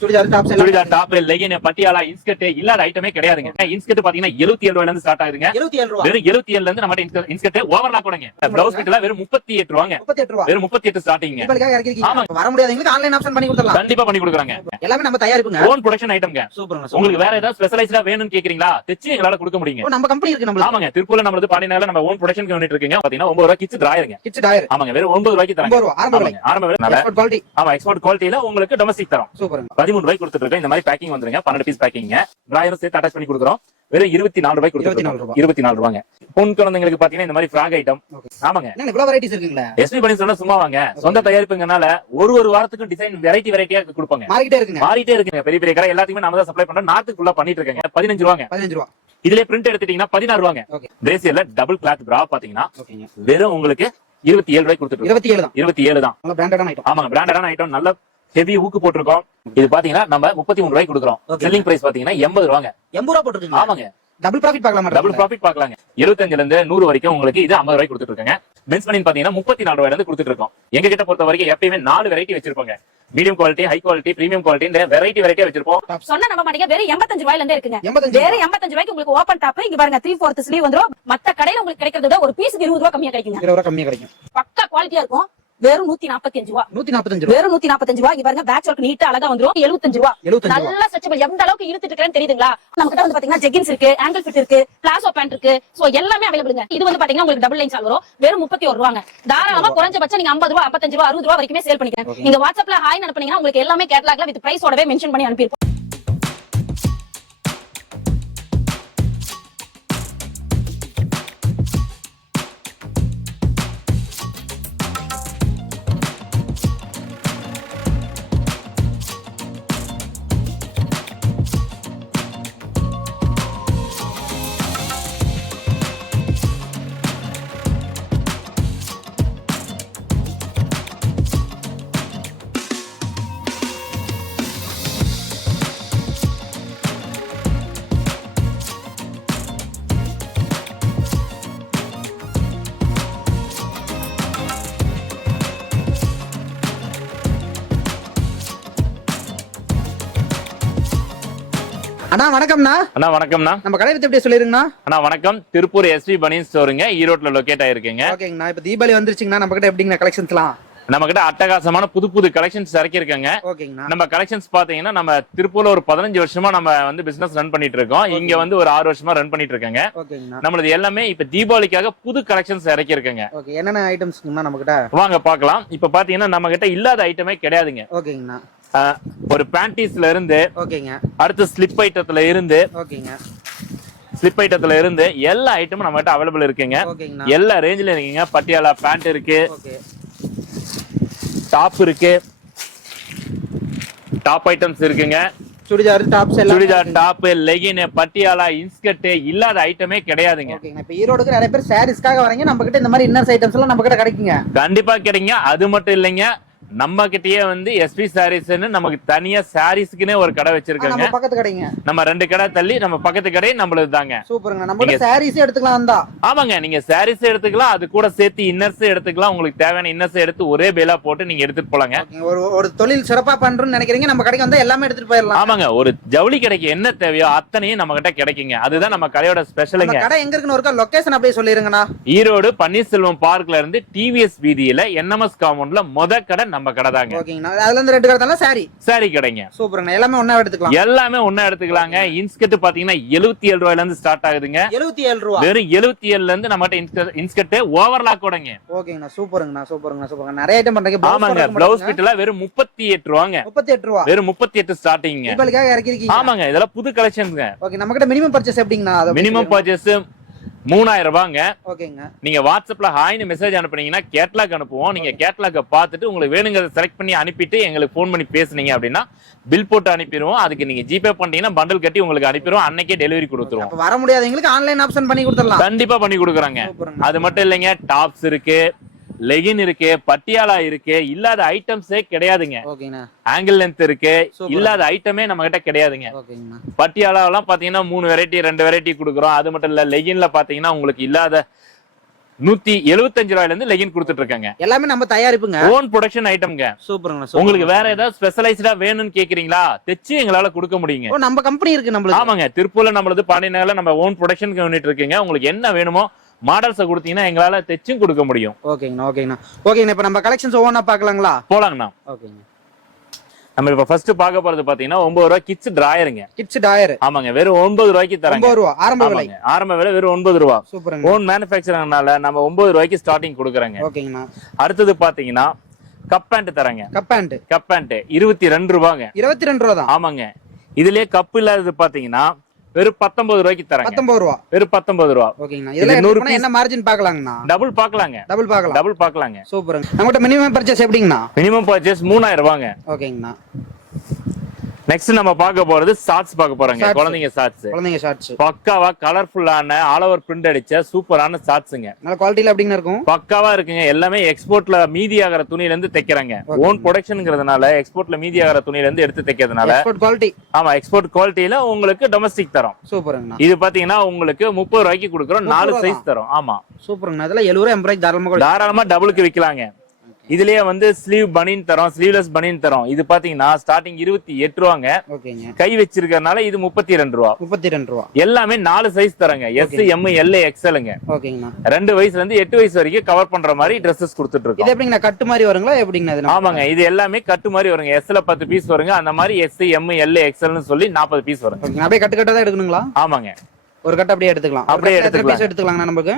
Churidar top legging Patiala inskirt இல்லாத ஐட்டமே கிடையாதுங்க. Inskirt பாத்தீங்கன்னா 77 ரூபாயில இருந்து ஸ்டார்ட் ஆகுதுங்க. வெறும் 77 இருந்து நம்ம இன்ஸ்கர்ட் ஓவர்லாக் கொடுங்க. பிளவுஸ் பிட்ல வெறும் 38 ரூபாங்க. வெறும் 38 ஸ்டார்டிங். ஆமாங்க, வர முடியாதவங்களுக்கு ஆன்லைன் ஆப்ஷன் பண்ணி கொடுத்துறலாம். கண்டிப்பா பண்ணி கொடுக்குறாங்க. எல்லாமே நம்ம தயாரிப்புங்க. Own production ஐட்டம்ங்க. சூப்பர்ங்க. உங்களுக்கு வேற ஏதாவது ஸ்பெஷலைஸ்டா வேணும்னு கேக்குறீங்களா? தெச்சு எங்களால கொடுக்க முடியுங்க. நம்ம கம்பெனி இருக்கு நம்மளுக்கு. ஆமாங்க, திருப்பூர்ல நம்மளது பாண்டினால நம்ம ஓன் ப்ரொடக்ஷன் பண்ணிட்டு இருக்கீங்க. பாத்தீங்கன்னா 9 ரூபாய் கிட்ஸ் டிராயருங்க. Kids drawer. ஆமாங்க, வெறும் 9 ரூபாய்க்கு தரேன். 9 ரூபாய் ஆரம்ப விலை. Export quality. ஆமா, எக்ஸ்போர்ட் குவாலிட்டில உங்களுக்கு டொமஸ்டிக் தரோம். சூப்பர். 13 ரூபாய் கொடுத்துட்டு இருக்கோம். இந்த மாதிரி பேக்கிங் வந்துருங்க. 12 பீஸ் பேக்கிங். டிராயரும் சேர்த்து அட்டாச் பண்ணி கொடுக்குறோம். வெறும் 24 ரூபாய் கொடுத்துட்டு 24 ரூபாங்க. பொன் குழந்தைங்களுக்கு பாத்தீங்கன்னா இந்த மாதிரி ஃப்ராக் ஐட்டம். ஆமாங்க, என்ன இவ்வளவு வெரைட்டிஸ் இருக்குங்களா? எஸ்பி பண்ணி சொன்னா சும்மா வாங்க. சொந்த தயாரிப்புங்கனால ஒரு வாரத்துக்கு டிசைன் வெரைட்டியா கொடுப்பாங்க. மாறிட்டே இருக்குங்க. பெரிய பெரிய கடை எல்லாத்தையுமே நாம தான் சப்ளை பண்றோம். நாட்டுக்குள்ள பண்ணிட்டு இருக்கேங்க. 15 ரூபாங்க. 15 ரூபாய். இதுல பிரிண்ட் எடுத்துட்டீங்கன்னா 16 ரூபாங்க. பிரேசியர்ல டபுள் கிளாத் பிரா பாத்தீங்கன்னா வெறும் உங்களுக்கு 27 ரூபாய் கொடுத்துட்டு 27 தான். ஆமாங்க, பிராண்டடான ஐட்டம். நல்ல ஹெவி ஊக்கு போட்டிருக்கோம். இது பாத்தீங்கன்னா நம்ம 33 ரூபாய் கொடுக்குறோம். செல்லிங் பிரைஸ் பாத்தீங்கன்னா 80 ரூபாங்க. 80 ரூபாய் போட்டுருக்கீங்க. ஆமாங்க, டபுள் ப்ராஃபிட் பார்க்கலாமா? டபுள் ப்ராஃபிட் பார்க்கலாங்க. 75 ல இருந்து 100 வரைக்கும் உங்களுக்கு இது 50 ரூபாய் கொடுத்துட்டு இருக்காங்க. மென்ஸ் பண்ணி பாத்தீங்கன்னா 34 ரூபாயில இருந்து கொடுத்துட்டு இருக்கோம். எங்க கிட்ட பொறுத்த வரைக்கும் எப்பயுமே 4 வெரைட்டி வச்சிருப்பாங்க. Medium quality, high quality, premium quality, இந்த வெரைட்டியா வச்சிருப்போம். சொன்னா நம்ப மாட்டீங்க, வெறும் 85 ரூபாயில இருந்தே இருக்குங்க. வெறும் 85 ரூபாய்க்கு உங்களுக்கு ஓபன் டாப் இங்க பாருங்க 3/4 ஸ்லீவ் வந்துரும். மத்த கடையில உங்களுக்கு கிடைக்கிறத விட ஒரு பீஸ்க்கு 20 ரூபாய் கம்மியா கிடைக்குங்க. 20 ரூபாய் கம்மியா கிடைக்கும். பக்கா குவாலிட்டியா இருக்கும். வெறும் 145 ரூபாய். 145 வெறும் 145 ரூபாய். இங்க பாருங்க பேட்ச் ஒர்க் நீட்டா அழகா வந்துரும். 75 ரூபாய். நல்ல ஸ்ட்ரெச்சபிள். எந்த அளவுக்கு இழுத்துட்டு இருக்கேன்னு தெரியுதுங்களா? நம்ம கிட்ட வந்து பாத்தீங்கன்னா ஜெகின்ஸ் இருக்கு, ஆங்கிள் ஃபிட் இருக்கு, பிளாசோ பேண்ட் இருக்கு. சோ எல்லாமே அவைலபிள்ங்க. இது வந்து பாத்தீங்கன்னா உங்களுக்கு டபுள் லைன் சால் வரும். வெறும் 31 ரூபாங்க. தாராளமா குறைஞ்சபட்சம் நீங்க 50 ரூபாய், 55 ரூபாய், 60 ரூபாய் வரைக்கும் சேல் பண்ணிக்கலாம். நீங்க வாட்ஸ்அப்ல ஹாய் அனுப்புனீங்கன்னா உங்களுக்கு எல்லாமே கேட்டலாக்ல வித் பிரைஸோடவே மென்ஷன் பண்ணி அனுப்பியிருப்போம். அண்ணா வணக்கம்ண்ணா. அண்ணா வணக்கம்ண்ணா. நம்ம கடை பத்தி எப்படி சொல்லிருங்கண்ணா? அண்ணா வணக்கம். திருப்பூர் எஸ்வி பனியன் ஸ்டோருங்க, ஈரோட்ல லொகேட் ஆயிருக்குங்க. ஓகேங்கண்ணா. இப்ப தீபாவளி வந்துருச்சுங்கண்ணா, நம்ம கிட்ட எப்படிங்கண்ணா கலெக்ஷன்ஸ்லாம்? நம்ம கிட்ட அட்டகாசமான புது கலெக்ஷன்ஸ் இறக்கி இருக்காங்க. நம்ம கலெக்ஷன்ஸ் பாத்தீங்கன்னா நம்ம திருப்பூர்ல ஒரு 15 வருஷமா நம்ம வந்து பிசினஸ் ரன் பண்ணிட்டு இருக்கோம். இங்க வந்து ஒரு 6 வருஷமா ரன் பண்ணிட்டு இருக்காங்க. நம்மளது எல்லாமே இப்ப தீபாவளிக்காக புது கலெக்ஷன்ஸ் இறக்கி இருக்காங்க. என்னென்ன ஐட்டம்ஸ் நம்ம கிட்ட வாங்க பாக்கலாம். இப்ப பாத்தீங்கன்னா நம்ம கிட்ட இல்லாத ஐட்டமே கிடையாதுங்க. ஓகேங்கண்ணா. ஒரு பேண்டிஸ்ல இருந்து அடுத்து ஸ்லிப் ஐட்டத்துல இருந்து எல்லா ஐட்டமும் நம்ம கிட்ட அவைலபிள் இருக்குங்க. எல்லா ரேஞ்சில இருக்குங்க. பட்டியாலா பேண்ட் இருக்கு, டாப் இருக்கு, டாப் ஐட்டம்ஸ் இருக்குங்க. Churidar top legging Patiala inskirt இல்லாத ஐட்டமே கிடையாதுங்க. இப்ப ஈரோடுக்கு நிறைய பேர் சாரீஸ்க்காக வரீங்க, நம்ம கிட்ட இந்த மாதிரி இன்னர்ஸ் ஐட்டம்ஸ் எல்லாம் நம்ம கிட்ட கிடைக்குங்க. கண்டிப்பா கிடைக்குங்க. அது மட்டும் இல்லைங்க, நம்ம கிட்டயே வந்து எஸ்பி சாரீஸ்னு நமக்கு தனியா சாரீஸ்க்குனே ஒரு கடை வச்சிருக்காங்க. பக்கத்து கடைங்க. நம்ம 2 கடை தள்ளி நம்ம பக்கத்து கடை நம்மளது தாங்க. சூப்பர்ங்க. நம்ம சாரீஸ் எடுத்துக்கலாம் தான். ஆமாங்க, நீங்க சாரீஸ் எடுத்துக்கலாம், அது கூட சேர்த்து இன்னர்ஸ் எடுத்துக்கலாம். உங்களுக்கு தேவையான இன்னர்ஸ் எடுத்து ஒரே பேலா போட்டு நீங்க எடுத்துட்டு போலாங்க. ஒரு தொழில் சிறப்பா பண்றோம்னு நினைக்கிறீங்க, நம்ம கடைக்கு வந்தா எல்லாமே எடுத்துட்டு போயிடலாம். ஆமாங்க, ஒரு ஜவுளி கடைக்கு என்ன தேவையோ அத்தனையும் நம்ம கிட்ட கிடைக்குங்க. அதுதான் நம்ம கடையோட ஸ்பெஷலுங்க. கடை எங்க இருக்குன்னு ஒரு லொகேஷன் அப்படியே சொல்லிருங்கண்ணா. ஈரோடு பன்னீர்செல்வம் பார்க்ல இருந்து டிவிஎஸ் வீதியில NMS காம்பவுண்ட்ல முத கடை நம்ம கடை தாங்க. அதுல இருந்து 2 கடை சாரி கடைங்க. சூப்பர்ங்க. எல்லாமே ஒண்ணா எடுத்துக்கலாம். எல்லாமே ஒண்ணா எடுத்துக்கலாங்க. இன்ஸ்கர்ட் பாத்தீங்கன்னா 77 ரூபாயில இருந்து ஸ்டார்ட் ஆகுதுங்க. 77 ரூபாய். வெறும் 77 ல இருந்து நம்மட்ட இன்ஸ்கர்ட் ஓவர்லாக் கூடங்க. ஓகேங்கண்ணா. சூப்பர்ங்க. நிறைய ஐட்டம் பண்றீங்க. ஆமாங்க, பிளவுஸ் பிட்ல வெறும் 38 ரூபாங்க. 38 ரூபாய். வெறும் 38 ஸ்டார்டிங். தீபாவளிக்காக இறக்கி இருக்கீங்க. ஆமாங்க, இதெல்லாம் புது கலெக்ஷன்ங்க. ஓகே, நம்ம கிட்ட மினிமம் பர்சேஸ் எப்படிங்கண்ணா? மினிமம் பர்சேஸ் 3000 ரூபாங்க. ஓகேங்க. நீங்க வாட்ஸ்அப்ல ஹாய்னு மெசேஜ் அனுப்புனீங்கன்னா கேட்லாக் அனுப்புவோம். நீங்க கேட்லாக பார்த்துட்டு உங்களுக்கு வேணுங்கிறத செலக்ட் பண்ணி அனுப்பிட்டு எங்களுக்கு ஃபோன் பண்ணி பேசுனீங்க அப்படின்னா பில் போட்டு அனுப்பிடுவோம். அதுக்கு நீங்க ஜிபே பண்ணீங்கன்னா பண்டல் கட்டி உங்களுக்கு அனுப்பிடுவோம். அன்னைக்கே டெலிவரி கொடுத்துருவோம். வர முடியாதவங்களுக்கு ஆன்லைன் ஆப்ஷன் பண்ணி கொடுத்துடலாம். கண்டிப்பா பண்ணி கொடுக்குறாங்க. அது மட்டும் இல்லைங்க, டாப்ஸ் இருக்கு, லெகின் இருக்கு, பட்டியாலா இருக்கு, இல்லாத ஐட்டம்ஸே கிடையாதுங்க. ஆங்கிள் லென்த் இருக்கு, இல்லாத ஐட்டமே நம்ம கிட்ட கிடையாதுங்க. பட்டியாலா எல்லாம் பாத்தீங்கன்னா 3 வெரைட்டி 2 வெரைட்டி கொடுக்குறோம். அது மட்டும் இல்ல, லெகின்ல பாத்தீங்கன்னா உங்களுக்கு இல்லாத 175 ரூபாயில இருந்து லெகின் கொடுத்துட்டு இருக்காங்க. எல்லாமே நம்ம தயாரிப்புங்க, ஓன் ப்ரொடக்ஷன் ஐட்டம்ங்க. சூப்பருங்க. உங்களுக்கு வேற ஏதாவது ஸ்பெஷலைஸ்டா வேணும்னு கேக்குறீங்களா, தெச்சு எங்களால கொடுக்க முடியுங்க. ஓ, நம்ம கம்பெனி இருக்கு நம்மளுக்கு. ஆமாங்க, திருப்பூர்ல நம்மளது பாண்டியநகர்ல நம்ம ஓன் ப்ரொடக்ஷன் யூனிட் இருக்குங்க. உங்களுக்கு என்ன வேணுமோ மாடல்ஸை கொடுத்தீங்கன்னா எங்களால தெச்சும் கொடுக்க முடியும். ஓகேங்கண்ணா, ஓகேங்கண்ணா, ஓகேங்கண்ணா. இப்ப நம்ம கலெக்ஷன்ஸ் ஒவ்வொன்றா பார்க்கலாங்களா? போலாங்கண்ணா. ஓகேங்க. நம்ம இப்ப ஃபர்ஸ்ட் பார்க்க போறது பாத்தீங்கன்னா 9 ரூபாய் கிட்ஸ் டிராயருங்க. Kids drawer. ஆமாங்க, வெறும் 9 ரூபாய்க்கு தராங்க. 9 ரூபாய் ஆரம்ப விலை. ஆரம்ப விலை வெறும் 9 ரூபாய். சூப்பருங்க. ஓன் மேனுஃபேக்சரிங்னால நம்ம 9 ரூபாய்க்கு ஸ்டார்டிங் கொடுக்குறாங்க. ஓகேங்கண்ணா. அடுத்தது பாத்தீங்கன்னா கப் பேண்ட் தராங்க. கப் பேண்ட் 22 ரூபாங்க. 22 ரூபா தான். ஆமாங்க. இதுலயே கப் இல்லாதது பாத்தீங்கன்னா வெறும் 19 ரூபாய்க்கு தராங்க. 19 ரூபா. வெறும் 19 ரூபா. ஓகேங்கண்ணா. இதுல 100 என்ன மார்ஜின் பார்க்கலாங்கண்ணா? டபுள் பார்க்கலாங்க. சூப்பருங்க. நம்மகிட்ட மினிமம் பர்ச்சேஸ் எப்படிங்கண்ணா? மினிமம் பர்ச்சேஸ் 3000 ரூபாங்க. ஓகேங்கண்ணா. நெக்ஸ்ட் நம்ம பார்க்க போறது ஷார்ட்ஸ் பார்க்க போறோங்க. குழந்தைங்க ஷார்ட்ஸ் பக்காவா கலர்ஃபுல்லான ஆல் ஓவர் பிரிண்ட் அடிச்ச சூப்பரான ஷார்ட்ஸ்ங்க. நல்ல குவாலிட்டில எப்படிங்க இருக்கும்? பக்காவா இருக்குங்க. எல்லாமே எக்ஸ்போர்ட்ல மீதி ஆகிற துணியில இருந்து தைக்கிறாங்க. ஓன் ப்ரொடக்ஷன்ங்கிறதுனால எக்ஸ்போர்ட்ல மீதி ஆகிற துணியில இருந்து எடுத்து தைக்கிறதுனால எக்ஸ்போர்ட் குவாலிட்டி. ஆமா, எக்ஸ்போர்ட் குவாலிட்டில உங்களுக்கு டொமஸ்டிக் தரோம். சூப்பருங்க. இது பாத்தீங்கன்னா உங்களுக்கு 30 ரூபாய்க்கு கொடுக்குறோம். 4 சைஸ் தரோம். ஆமா, சூப்பருங்க. அதெல்லாம் 70 ரூபாய் 80 ரூபாய் தாராளமா டபுளுக்கு விக்கலாங்க. இதுலயே வந்து ஸ்லீவ் பனின் தரோம், ஸ்லீவ்லெஸ் பனின் தரோம். இது பாத்தீங்கன்னா ஸ்டார்டிங் 28 ரூபாங்க. ஓகேங்க. கை வச்சிருக்கறனால இது 32 ரூபா. 32 ரூபா. எல்லாமே 4 சைஸ் தரங்க. S, M, L, XL ங்க. ஓகேங்கண்ணா. 2 வயசுல இருந்து 8 வயசு வரைக்கும் கவர் பண்ற மாதிரி Dresses கொடுத்துட்டு இருக்கோம். இது எப்படிங்கண்ணா, கட்டு மாதிரி வருங்களா எப்படிங்கண்ணா இது? ஆமாங்க, இது எல்லாமே கட்டு மாதிரி வருங்க. S ல 10 பீஸ் வருங்க. அந்த மாதிரி S, M, L, XL னு சொல்லி 40 பீஸ் வருங்க. ஓகே, அப்படியே கட்டு கட்டா தான் எடுக்கணுங்களா? ஆமாங்க, ஒரு கட்டு அப்படியே எடுத்துக்கலாம். அப்படியே பீஸ் எடுத்துக்கலாம்னா நமக்கு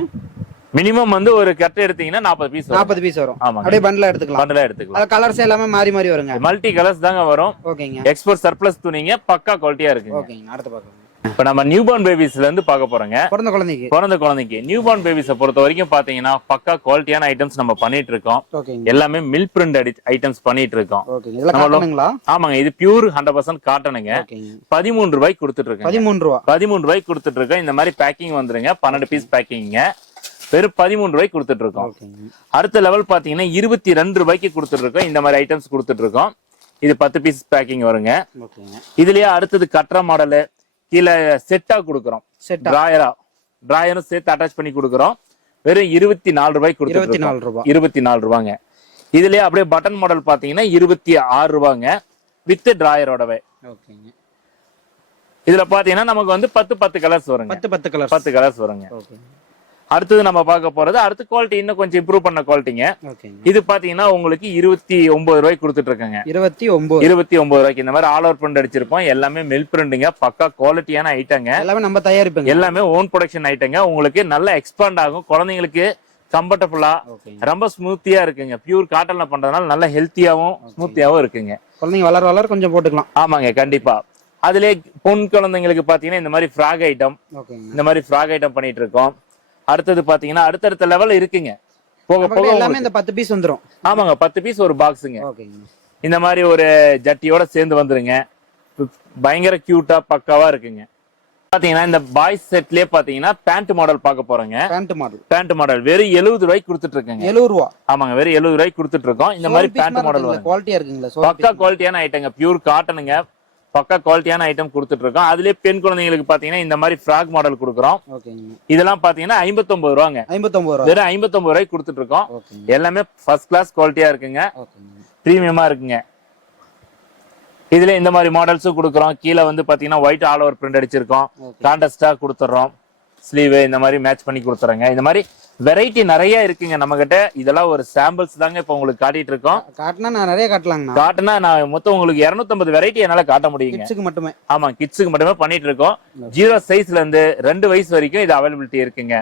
மினிமம் வந்து ஒரு கட்டு எடுத்தீங்கன்னா 40 பீஸ் வரும். 40 பீஸ் வரும். ஆமாங்க, அப்படியே பண்டலா எடுத்துக்கலாம். பண்டலா எடுத்துக்கலாம். அது கலர்ஸ் எல்லாமே மாறி மாறி வருங்க. மல்டி கலர்ஸ் தாங்க வரும். ஓகேங்க. எக்ஸ்போர்ட் சர்ப்ளஸ் துணிங்க, பக்கா குவாலிட்டியா இருக்குங்க. ஓகேங்க. அடுத்து பார்க்கலாம். இப்ப நம்ம நியூ பார்ன் பேபிஸ்ல இருந்து பார்க்க போறோங்க. பிறந்த குழந்தைக்கு நியூ பார்ன் பேபிஸை பொறுத்த வரைக்கும் பாத்தீங்கன்னா பக்கா குவாலிட்டியான ஐட்டம்ஸ் நம்ம பண்ணிட்டு இருக்கோம். எல்லாமே மில்க் பிரிண்ட் ஐட்டம்ஸ் பண்ணிட்டு இருக்கோம். ஆமாங்க, இது பியூர் 100% காட்டனுங்க. 13 ரூபாய்க்கு கொடுத்துட்டு இருக்கோம். 13 ரூபாய்க்கு கொடுத்துட்டு இருக்கோம். இந்த மாதிரி பேக்கிங் வந்துருங்க. 12 பீஸ் பேக்கிங்க. வெறும் 13 ரூபாய்க்கு கொடுத்துட்டு இருக்கோம். அடுத்த லெவல் பாத்தீங்கன்னா 22 ரூபாய்க்கு கொடுத்துட்டு இருக்கோம். இந்த மாதிரி ஐட்டம்ஸ் கொடுத்துட்டு இருக்கோம். இது 10 பீஸ் பேக்கிங் வருங்க. இதுலயே அடுத்தது கட்ரா மாடல் கீழே செட்டா கொடுக்குறோம். டிராயரும் சேர்த்து அட்டாச் பண்ணி கொடுக்குறோம். வெறும் 24 ரூபாய்க்கு கொடுத்துட்டு 24 ரூபாங்க. இதுலயே அப்படியே பட்டன் மாடல் பாத்தீங்கன்னா 26 ரூபாங்க வித் டிராயரோடவே. இதுல பாத்தீங்கன்னா நமக்கு வந்து 10 கலர்ஸ் வருங்க. 10 கலர்ஸ் வருங்க. அடுத்தது நம்ம பார்க்க போறது அடுத்த குவாலிட்டி இன்னும் கொஞ்சம் இம்ப்ரூவ் பண்ண குவாலிட்டிங்க. இது பாத்தீங்கன்னா உங்களுக்கு 29 ரூபாய்க்கு கொடுத்துட்டு இருக்காங்க. 29 ரூபாய்க்கு இந்த மாதிரி ஆல் ஓவர் பிரிண்ட் அடிச்சிருப்போம். எல்லாமே மில்க் பிரிண்ட்ங்க, பக்கா குவாலிட்டியான ஐட்டங்க. எல்லாமே நம்ம தயாரிப்புங்க. எல்லாமே ஓன் ப்ரொடக்ஷன் ஐட்டங்க. உங்களுக்கு நல்லா எக்ஸ்பாண்ட் ஆகும். குழந்தைங்களுக்கு கம்ஃபர்டபுளா ரொம்ப ஸ்மூத்தியா இருக்குங்க. பியூர் காட்டன்ல பண்றதுனால நல்ல ஹெல்த்தியாவும் ஸ்மூத்தியாவும் இருக்குங்க. குழந்தைங்க வளர கொஞ்சம் போட்டுக்கலாம். ஆமாங்க, கண்டிப்பா. அதுல பொன் குழந்தைங்களுக்கு பாத்தீங்கன்னா இந்த மாதிரி ஃப்ராக் ஐட்டம், இந்த மாதிரி ஃப்ராக் ஐட்டம் பண்ணிட்டு இருக்கோம். அடுத்தது பாத்தீங்கன்னா அடுத்தடுத்த லெவல் இருக்குங்க. போக போக எல்லாமே இந்த 10 பீஸ் வந்துரும். ஆமாங்க, 10 பீஸ் ஒரு பாக்ஸுங்க. இந்த மாதிரி ஒரு ஜட்டியோட சேர்ந்து வந்துருங்க. பயங்கர கியூட்டா பக்காவா இருக்குங்க. பாத்தீங்கன்னா இந்த பாய்ஸ் செட்லயே பாத்தீங்கன்னா பேண்ட் மாடல் பார்க்க போறோங்க. பேண்ட் மாடல் வெறும் 70 ரூபாய்க்கு கொடுத்துட்டு இருக்கேங்க. 70 ரூபா. ஆமாங்க, வெறும் 70 ரூபாய்க்கு கொடுத்துட்டு இருக்கோம். இந்த மாதிரி பேண்ட் மாடல் குவாலிட்டியா இருக்குங்களா? பக்கா குவாலிட்டியான ஐட்டங்க. பியூர் காட்டனுங்க. பக்கா குவாலிட்டியான ஐட்டம் கொடுத்துட்டு இருக்கோம். அதுலயே பெண் குழந்தைங்களுக்கு பாத்தீங்கன்னா இந்த மாதிரி ஃப்ராக் மாடல் கொடுக்குறோம். இதெல்லாம் பாத்தீங்கன்னா 59 ரூபாங்க. வெறும் 59 ரூபாய்க்கு கொடுத்துட்டு இருக்கோம். எல்லாமே ஃபர்ஸ்ட் கிளாஸ் குவாலிட்டியா இருக்குங்க. பிரீமியமா இருக்குங்க. இதுல இந்த மாதிரி மாடல்ஸும் கொடுக்குறோம். கீழே வந்து பாத்தீங்கன்னா ஒயிட் ஆல் ஓவர் பிரிண்ட் அடிச்சிருக்கோம். கான்ட்ராஸ்டா கொடுத்துறோம். ஸ்லீவ் இந்த மாதிரி மேட்ச் பண்ணி கொடுத்துறோங்க. இந்த மாதிரி வெரைட்டி நிறைய இருக்குங்க நம்ம கிட்ட. இதெல்லாம் ஒரு சாம்பிள்ஸ் தாங்க இப்ப உங்களுக்கு காட்டிட்டு இருக்கோம். காட்டினா நான் மொத்தம் உங்களுக்கு 250 வெரைட்டி என்னால காட்ட முடியுங்க. ஆமா, கிட்ஸுக்கு மட்டுமே பண்ணிட்டு இருக்கோம். 0 சைஸ்ல இருந்து 2 வயசு வரைக்கும் இது அவைலபிலிட்டி இருக்குங்க.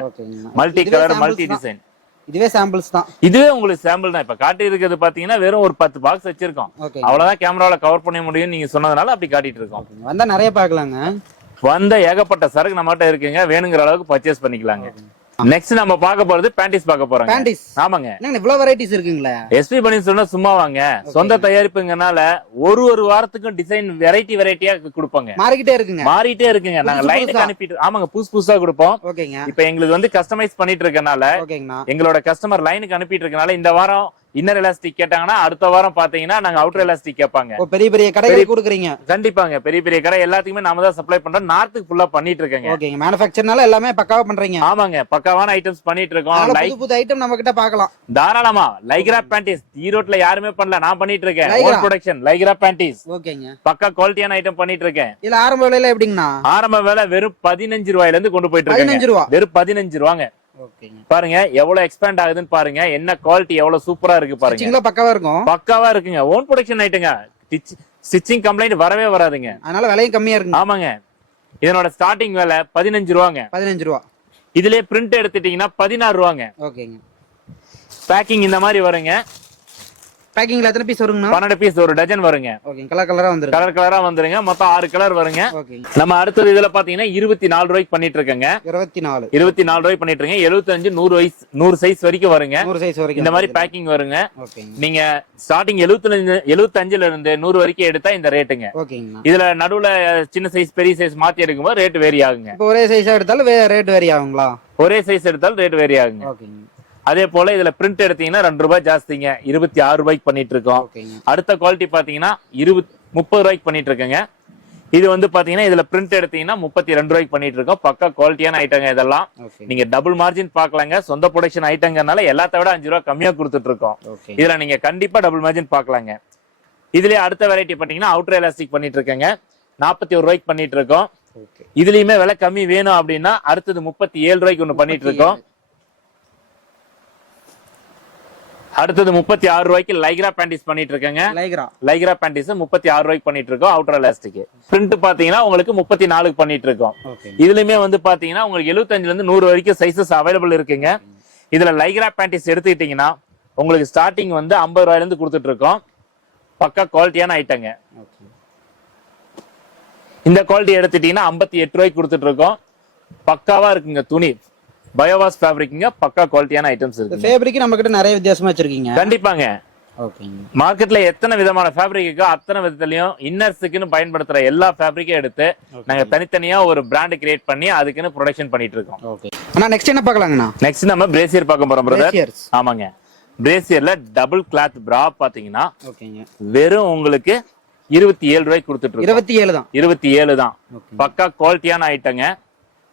Multi colour, multi design. இதுவே சாம்பிள்ஸ் தான். இதுவே உங்களுக்கு சாம்பிள் தான். இப்ப காட்டி இருக்கிறது பாத்தீங்கன்னா வெறும் ஒரு 10 பாக்ஸ் வச்சிருக்கோம். அவ்வளவுதான் கேமரால கவர் பண்ண முடியும் நீங்க சொன்னதுனால அப்படி காட்டிட்டு இருக்கோம். வந்தா நிறைய பாக்கலாங்க. வந்த ஏகப்பட்ட சரக்கு நம்மகிட்ட இருக்குங்க. வேணுங்கிற அளவுக்கு பர்ச்சேஸ் பண்ணிக்கலாங்க. நெக்ஸ்ட் நம்ம பார்க்க போறது பேண்டிஸ் பார்க்க போறோம். ஆமாங்க, இவ்வளவு வெரைட்டிஸ் இருக்குங்களா? எஸ்பி பண்ணி சொன்னா சும்மா வாங்க. சொந்த தயாரிப்புங்கனால ஒரு வாரத்துக்கும் டிசைன் வெரைட்டியா கொடுப்பாங்க. மாறிட்டே இருக்குங்க. நாங்க லைனுக்கு அனுப்பிட்டு ஆமாங்க புதுசா கொடுப்போம். இப்ப எங்களுக்கு வந்து கஸ்டமைஸ் பண்ணிட்டு இருக்கனால எங்களோட கஸ்டமர் லைனுக்கு அனுப்பிட்டு இருக்கனால இந்த வாரம் இன்னர் எலாஸ்டிக் கேட்டாங்கன்னா அடுத்த வாரம் பாத்தீங்கன்னா நாங்க அவுட்டர் எலாஸ்டிக் கேட்பாங்க. பெரிய பெரிய கடைகள் கொடுக்குறீங்க? கண்டிப்பாங்க, பெரிய பெரிய கடை எல்லாத்துக்குமே நாம தான் சப்ளை பண்றோம். நார்த்துக்கு ஃபுல்லா பண்ணிட்டு இருக்கேங்க. ஓகேங்க, மேனுஃபேக்சர்னால எல்லாமே பக்காவா பண்றீங்க. ஆமாங்க, பக்காவான ஐட்டம்ஸ் பண்ணிட்டு இருக்கோம். புது புது ஐட்டம் நம்ம கிட்ட பார்க்கலாம் தாராளமா. லைக்ரா பேண்டிஸ் ஈரோட்ல யாருமே பண்ணல, நான் பண்ணிட்டு இருக்கேன். Own production Lycra panties. ஓகேங்க, பக்கா குவாலிட்டியான ஐட்டம் பண்ணிட்டு இருக்கேன். இல்ல ஆரம்ப விலையில எப்படிங்கண்ணா? ஆரம்ப விலை வெறும் 15 ரூபாயில இருந்து கொண்டு போயிட்டு இருக்கேன். 15 ரூபாய், வெறும் 15 ரூபாங்க. பாருங்க எவ்வளவு எக்ஸ்பேண்ட் ஆகுதுன்னு பாருங்க. என்ன குவாலிட்டி எவ்வளவு சூப்பரா இருக்கு பாருங்க. பக்காவா இருக்கும். பக்காவா இருக்குங்க. ஓன் ப்ரொடக்ஷன் ஐட்டங்க. ஸ்டிச்சிங் கம்ப்ளைண்ட் வரவே வராதுங்க. அதனால விலையும் கம்மியா இருக்கு. ஆமாங்க, இதனோட ஸ்டார்டிங் விலை 15 ரூபாங்க. 15 ரூபாய். இதுலயே பிரிண்ட் எடுத்துட்டீங்கன்னா 16 ரூபாங்க. ஓகேங்க. பேக்கிங் இந்த மாதிரி வருங்க. பேக்கிங்ல எத்தனை பீஸ் வருங்க? 12 பீஸ் ஒரு டஜன் வருங்க. ஓகே, கலர் கலரா வந்துருங்க. கலர் கலரா வந்துருங்க. மொத்தம் 6 கலர் வருங்க. ஓகேங்க. நம்ம அடுத்தது இதுல பாத்தீங்கன்னா 24 ரூபாய்க்கு பண்ணிட்டு இருக்கேங்க. 24 ரூபாய்க்கு பண்ணிட்டு இருக்கேன். 75 100 சைஸ் வரைக்கும் வருங்க. 100 சைஸ் வரைக்கும் இந்த மாதிரி பேக்கிங் வருங்க. ஓகேங்க. நீங்க ஸ்டார்டிங் 75 இருந்து 100 வரைக்கும் எடுத்தா இந்த ரேட்டுங்க. ஓகேங்க. இதுல நடுவுல சின்ன சைஸ் பெரிய சைஸ் மாத்தி எடுக்கும்போது ரேட் வேரி ஆகுங்க. இப்போ ஒரே சைஸா எடுத்தாலும் ரேட் வேரி ஆகுங்களா? ஒரே சைஸ் எடுத்தாலும் ரேட் வேரி ஆகுங்க. ஓகேங்க. அதே போல இதுல பிரிண்ட் எடுத்தீங்கன்னா 2 ரூபாய் ஜாஸ்திங்க. 26 ரூபாய்க்கு பண்ணிட்டு இருக்கோம். அடுத்த குவாலிட்டி பாத்தீங்கன்னா 30 ரூபாய்க்கு பண்ணிட்டு இருக்கேங்க. இது வந்து பாத்தீங்கன்னா இதுல பிரிண்ட் எடுத்தீங்கன்னா 32 ரூபாய்க்கு பண்ணிட்டு இருக்கோம். பக்கா குவாலிட்டியான ஐட்டங்க இதெல்லாம். நீங்க டபுள் மார்ஜின் பாக்கலாங்க. சொந்த ப்ரொடக்ஷன் ஐட்டங்கனால எல்லாத்த விட 5 ரூபாய் கம்மியா கொடுத்துட்டு இருக்கோம். இதுல நீங்க கண்டிப்பா டபுள் மார்ஜின் பாக்கலாங்க. இதுலயே அடுத்த வெரைட்டி பாத்தீங்கன்னா அவுட்டர் எலாஸ்டிக் பண்ணிட்டு இருக்கேங்க. 41 ரூபாய்க்கு பண்ணிட்டு இருக்கோம். இதுலயுமே விலை கம்மி வேணும் அப்படின்னா அடுத்தது 37 ரூபாய்க்கு ஒண்ணு பண்ணிட்டு இருக்கோம். அடுத்தது 36 ரூபாய்க்கு லைக்ரா பேண்டிஸ் பண்ணிட்டு இருக்கேங்க. லைக்ரா பேண்டிஸ் 36 ரூபாய்க்கு பண்ணிட்டு இருக்கோம். அவுட்டர் எலாஸ்டிக் பிரிண்ட் பாத்தீங்கன்னா உங்களுக்கு 34 பண்ணிட்டு இருக்கோம். இதுலயுமே வந்து பாத்தீங்கன்னா உங்களுக்கு 75 இருந்து 100 வரைக்கும் சைசஸ் அவைலபிள் இருக்குங்க. இதுல லைக்ரா பேண்டிஸ் எடுத்துக்கிட்டீங்கன்னா உங்களுக்கு ஸ்டார்டிங் வந்து 50 ரூபாயில இருந்து கொடுத்துட்டு இருக்கோம். பக்கா குவாலிட்டியான ஐட்டங்க. இந்த குவாலிட்டி எடுத்துட்டீங்கன்னா 58 ரூபாய்க்கு கொடுத்துட்டு இருக்கோம். பக்காவா இருக்குங்க. துணி பயோவாஸ் ஃபேப்ரிக்ங்க. பக்கா குவாலிட்டியான ஐட்டம்ஸ் இருக்கு. ஃபேப்ரிக் நம்ம கிட்ட நிறைய வித்தியாசமா வச்சிருக்கீங்க. கண்டிப்பாங்க. ஓகேங்க. மார்க்கெட்ல எத்தனை விதமான ஃபேப்ரிக் இருக்கோ அத்தனை விதத்துலயும் இன்னர்ஸுக்குன்னு பயன்படுத்துற எல்லா ஃபேப்ரிக்கும் எடுத்து நாங்க தனித்தனியா ஒரு பிராண்ட் கிரியேட் பண்ணி அதுக்குன்னு ப்ரொடக்ஷன் பண்ணிட்டு இருக்கோம். ஓகே அண்ணா, நெக்ஸ்ட் என்ன பார்க்கலாங்கண்ணா? நெக்ஸ்ட் நம்ம பிரேசியர் பார்க்க போறோம் பிரதர். ஆமாங்க, பிரேசியர்ல டபுள் கிளாத் பிரா பாத்தீங்கன்னா வெறும் உங்களுக்கு 27 ரூபாய்க்கு கொடுத்துட்டு இருக்கோம். 27 தான். 27 தான். பக்கா குவாலிட்டியான ஐட்டங்க.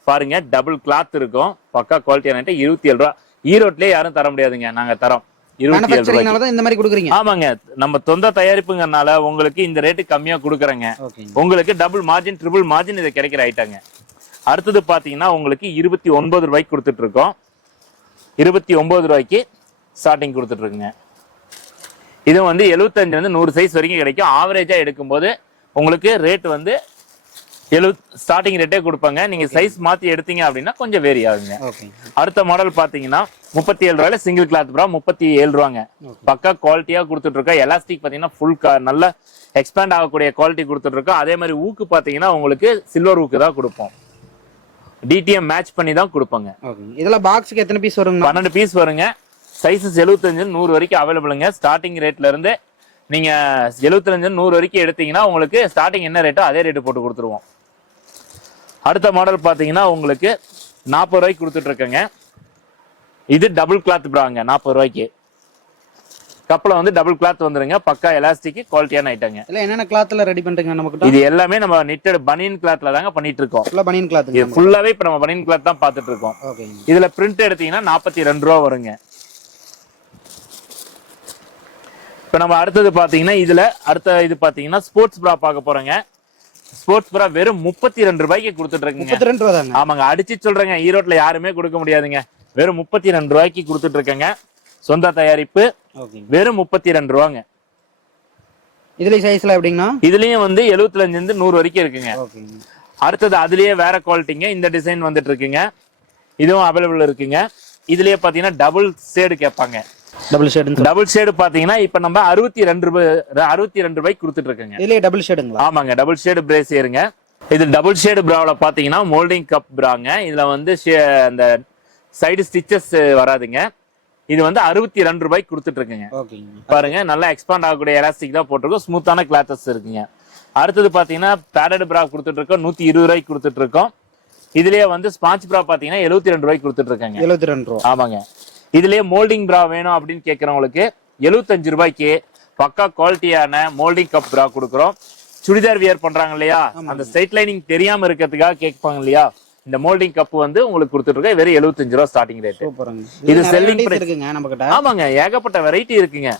பாருங்க டபுள் கிளாத் இருக்கும். பக்கா குவாலிட்டியான ஐட்டம். 27 ரூபாய். ஈரோட்லயே யாரும் தர முடியாதுங்க, நாங்க தரோம் 27 ரூபாய்க்கு. இந்த மாதிரி கொடுக்குறீங்க. ஆமாங்க, நம்ம சொந்த தயாரிப்புங்கனால உங்களுக்கு இந்த ரேட்டு கம்மியா கொடுக்குறேங்க. உங்களுக்கு டபுள் மார்ஜின் ட்ரிபிள் மார்ஜின் இது கிடைக்கிற ஐட்டங்க. அடுத்தது பாத்தீங்கன்னா உங்களுக்கு 29 ரூபாய்க்கு கொடுத்துட்டு இருக்கோம். 29 ரூபாய்க்கு ஸ்டார்டிங் கொடுத்துட்டு இருக்குங்க. இது வந்து 75 இருந்து 100 சைஸ் வரைக்கும் கிடைக்கும். ஆவரேஜா எடுக்கும்போது உங்களுக்கு ரேட் வந்து ஸ்டார்டிங் ரேட்டே கொடுப்பாங்க. நீங்க சைஸ் மாத்தி எடுத்தீங்க அப்படின்னா கொஞ்சம் வேரி ஆகுங்க. அடுத்த மாடல் பாத்தீங்கன்னா 37 ரூபாயில சிங்கிள் கிளாத் பிரா 37 ரூபாங்க. பக்கா குவாலிட்டியா கொடுத்துட்டு இருக்கோம். எலாஸ்டிக் பாத்தீங்கன்னா ஃபுல் நல்ல எக்ஸ்பேண்ட் ஆகக்கூடிய குவாலிட்டி கொடுத்துட்டு இருக்கோம். அதே மாதிரி ஊக்கு பாத்தீங்கன்னா உங்களுக்கு சில்வர் ஊக்கு தான் கொடுப்போம். டிடிஎம் மேட்ச் பண்ணி தான் கொடுப்பாங்க. இதெல்லாம் பாக்ஸ்க்கு எத்தனை பீஸ் வருங்க? 12 பீஸ் வருங்க. சைஸஸ் 75 100 வரைக்கும் அவைலபிளுங்க. ஸ்டார்டிங் ரேட்ல இருந்து நீங்க 75 100 வரைக்கும் எடுத்தீங்கன்னா உங்களுக்கு ஸ்டார்டிங் என்ன ரேட்டோ அதே ரேட்டு போட்டு கொடுத்துருவோம். அடுத்த மாடல் பாத்தீங்கன்னா உங்களுக்கு 40 ரூபாய்க்கு கொடுத்துட்டு இருக்கேங்க. இது டபுள் கிளாத் பிராங்க. 40 ரூபாய்க்கு கப்பல வந்து டபுள் கிளாத் வந்துருங்க. பக்கா எலாஸ்டிக் குவாலிட்டியான ஐட்டங்க. இல்ல என்னென்ன கிளாத்ல ரெடி பண்றீங்க நமக்கு? இது எல்லாமே நம்ம நிட்டட் பனியன் கிளாத்ல தாங்க பண்ணிட்டு இருக்கோம். ஃபுல்லா பனியன் கிளாத். இது ஃபுல்லாவே இப்ப நம்ம பனியன் கிளாத் தான் பாத்துட்டு இருக்கோம். இதுல பிரிண்ட் எடுத்தீங்கன்னா 42 ரூபா வருங்க. இப்ப நம்ம அடுத்தது பாத்தீங்கன்னா இதுல அடுத்த இது பாத்தீங்கன்னா ஸ்போர்ட்ஸ் பிரா பார்க்க போறோங்க. ஸ்போர்ட்ஸ் பிரா வெறும் 32 ரூபாய்க்கு கொடுத்துட்டு இருக்கீங்க. 32 ரூபா தாங்க. ஆமாங்க, அடிச்சு சொல்றேங்க. ஈரோட்ல யாருமே கொடுக்க முடியாதுங்க. வெறும் 32 ரூபாய்க்கு கொடுத்துட்டு இருக்கேங்க. சொந்த தயாரிப்பு. வெறும் 32 ரூபாங்க. இதுல சைஸ்ல எப்படின்னா இதுலயும் வந்து 75 இருந்து 100 வரைக்கும் இருக்குங்க. அடுத்தது அதுலயே வேற குவாலிட்டிங்க. இந்த டிசைன் வந்துட்டு இருக்குங்க. இதுவும் அவைலபிள் இருக்குங்க. இதுலயே பாத்தீங்கன்னா டபுள் ஷேடு கேட்பாங்க. டபுள் ஷேடு பாத்தீங்கன்னா இப்ப நம்ம 62 ரூபாய்க்கு கொடுத்துட்டு இருக்கேங்க. இதுலயே டபுள் ஷேடுங்களா? ஆமாங்க, டபுள் ஷேடு பிரேசியருங்க. இது டபுள் ஷேடு பிராவுல பாத்தீங்கன்னா மோல்டிங் கப் பிராங்க. இதுல வந்து அந்த சைடு ஸ்டிச்சஸ் வராதுங்க. இது வந்து 62 ரூபாய்க்கு கொடுத்துட்டு இருக்குங்க. பாருங்க நல்லா எக்ஸ்பாண்ட் ஆகக்கூடிய எலாஸ்டிக் தான் போட்டிருக்கோம். ஸ்மூத்தான கிளாத்தஸ் இருக்குங்க. அடுத்தது பாத்தீங்கன்னா பேடட் பிரா கொடுத்துட்டு இருக்கோம். 120 ரூபாய்க்கு கொடுத்துட்டு இருக்கோம். இதுலயே வந்து ஸ்பாஞ்ச் பிரா பாத்தீங்கன்னா 72 ரூபாய்க்கு கொடுத்துட்டு இருக்காங்க. 72 ரூபா. ஆமாங்க. இதுலயே மோல்டிங் பிரா வேணும் அப்படின்னு கேட்கறவங்களுக்கு 75 ரூபாய்க்கு பக்கா குவாலிட்டியான மோல்டிங் கப் பிரா கொடுக்குறோம். சுடிதார் வியர் பண்றாங்க இல்லையா, அந்த ஸ்ட்ரைட் லைனிங் தெரியாம இருக்கிறதுக்காக கேட்பாங்க இல்லையா, இந்த மோல்டிங் கப் வந்து உங்களுக்கு கொடுத்துட்டு இருக்க வெறும் 75 ரூபாய் ஸ்டார்டிங் ரேட். இது செல்லிங் இருக்குங்க நம்ம கிட்ட. ஆமாங்க, ஏகப்பட்ட வெரைட்டி இருக்குங்க.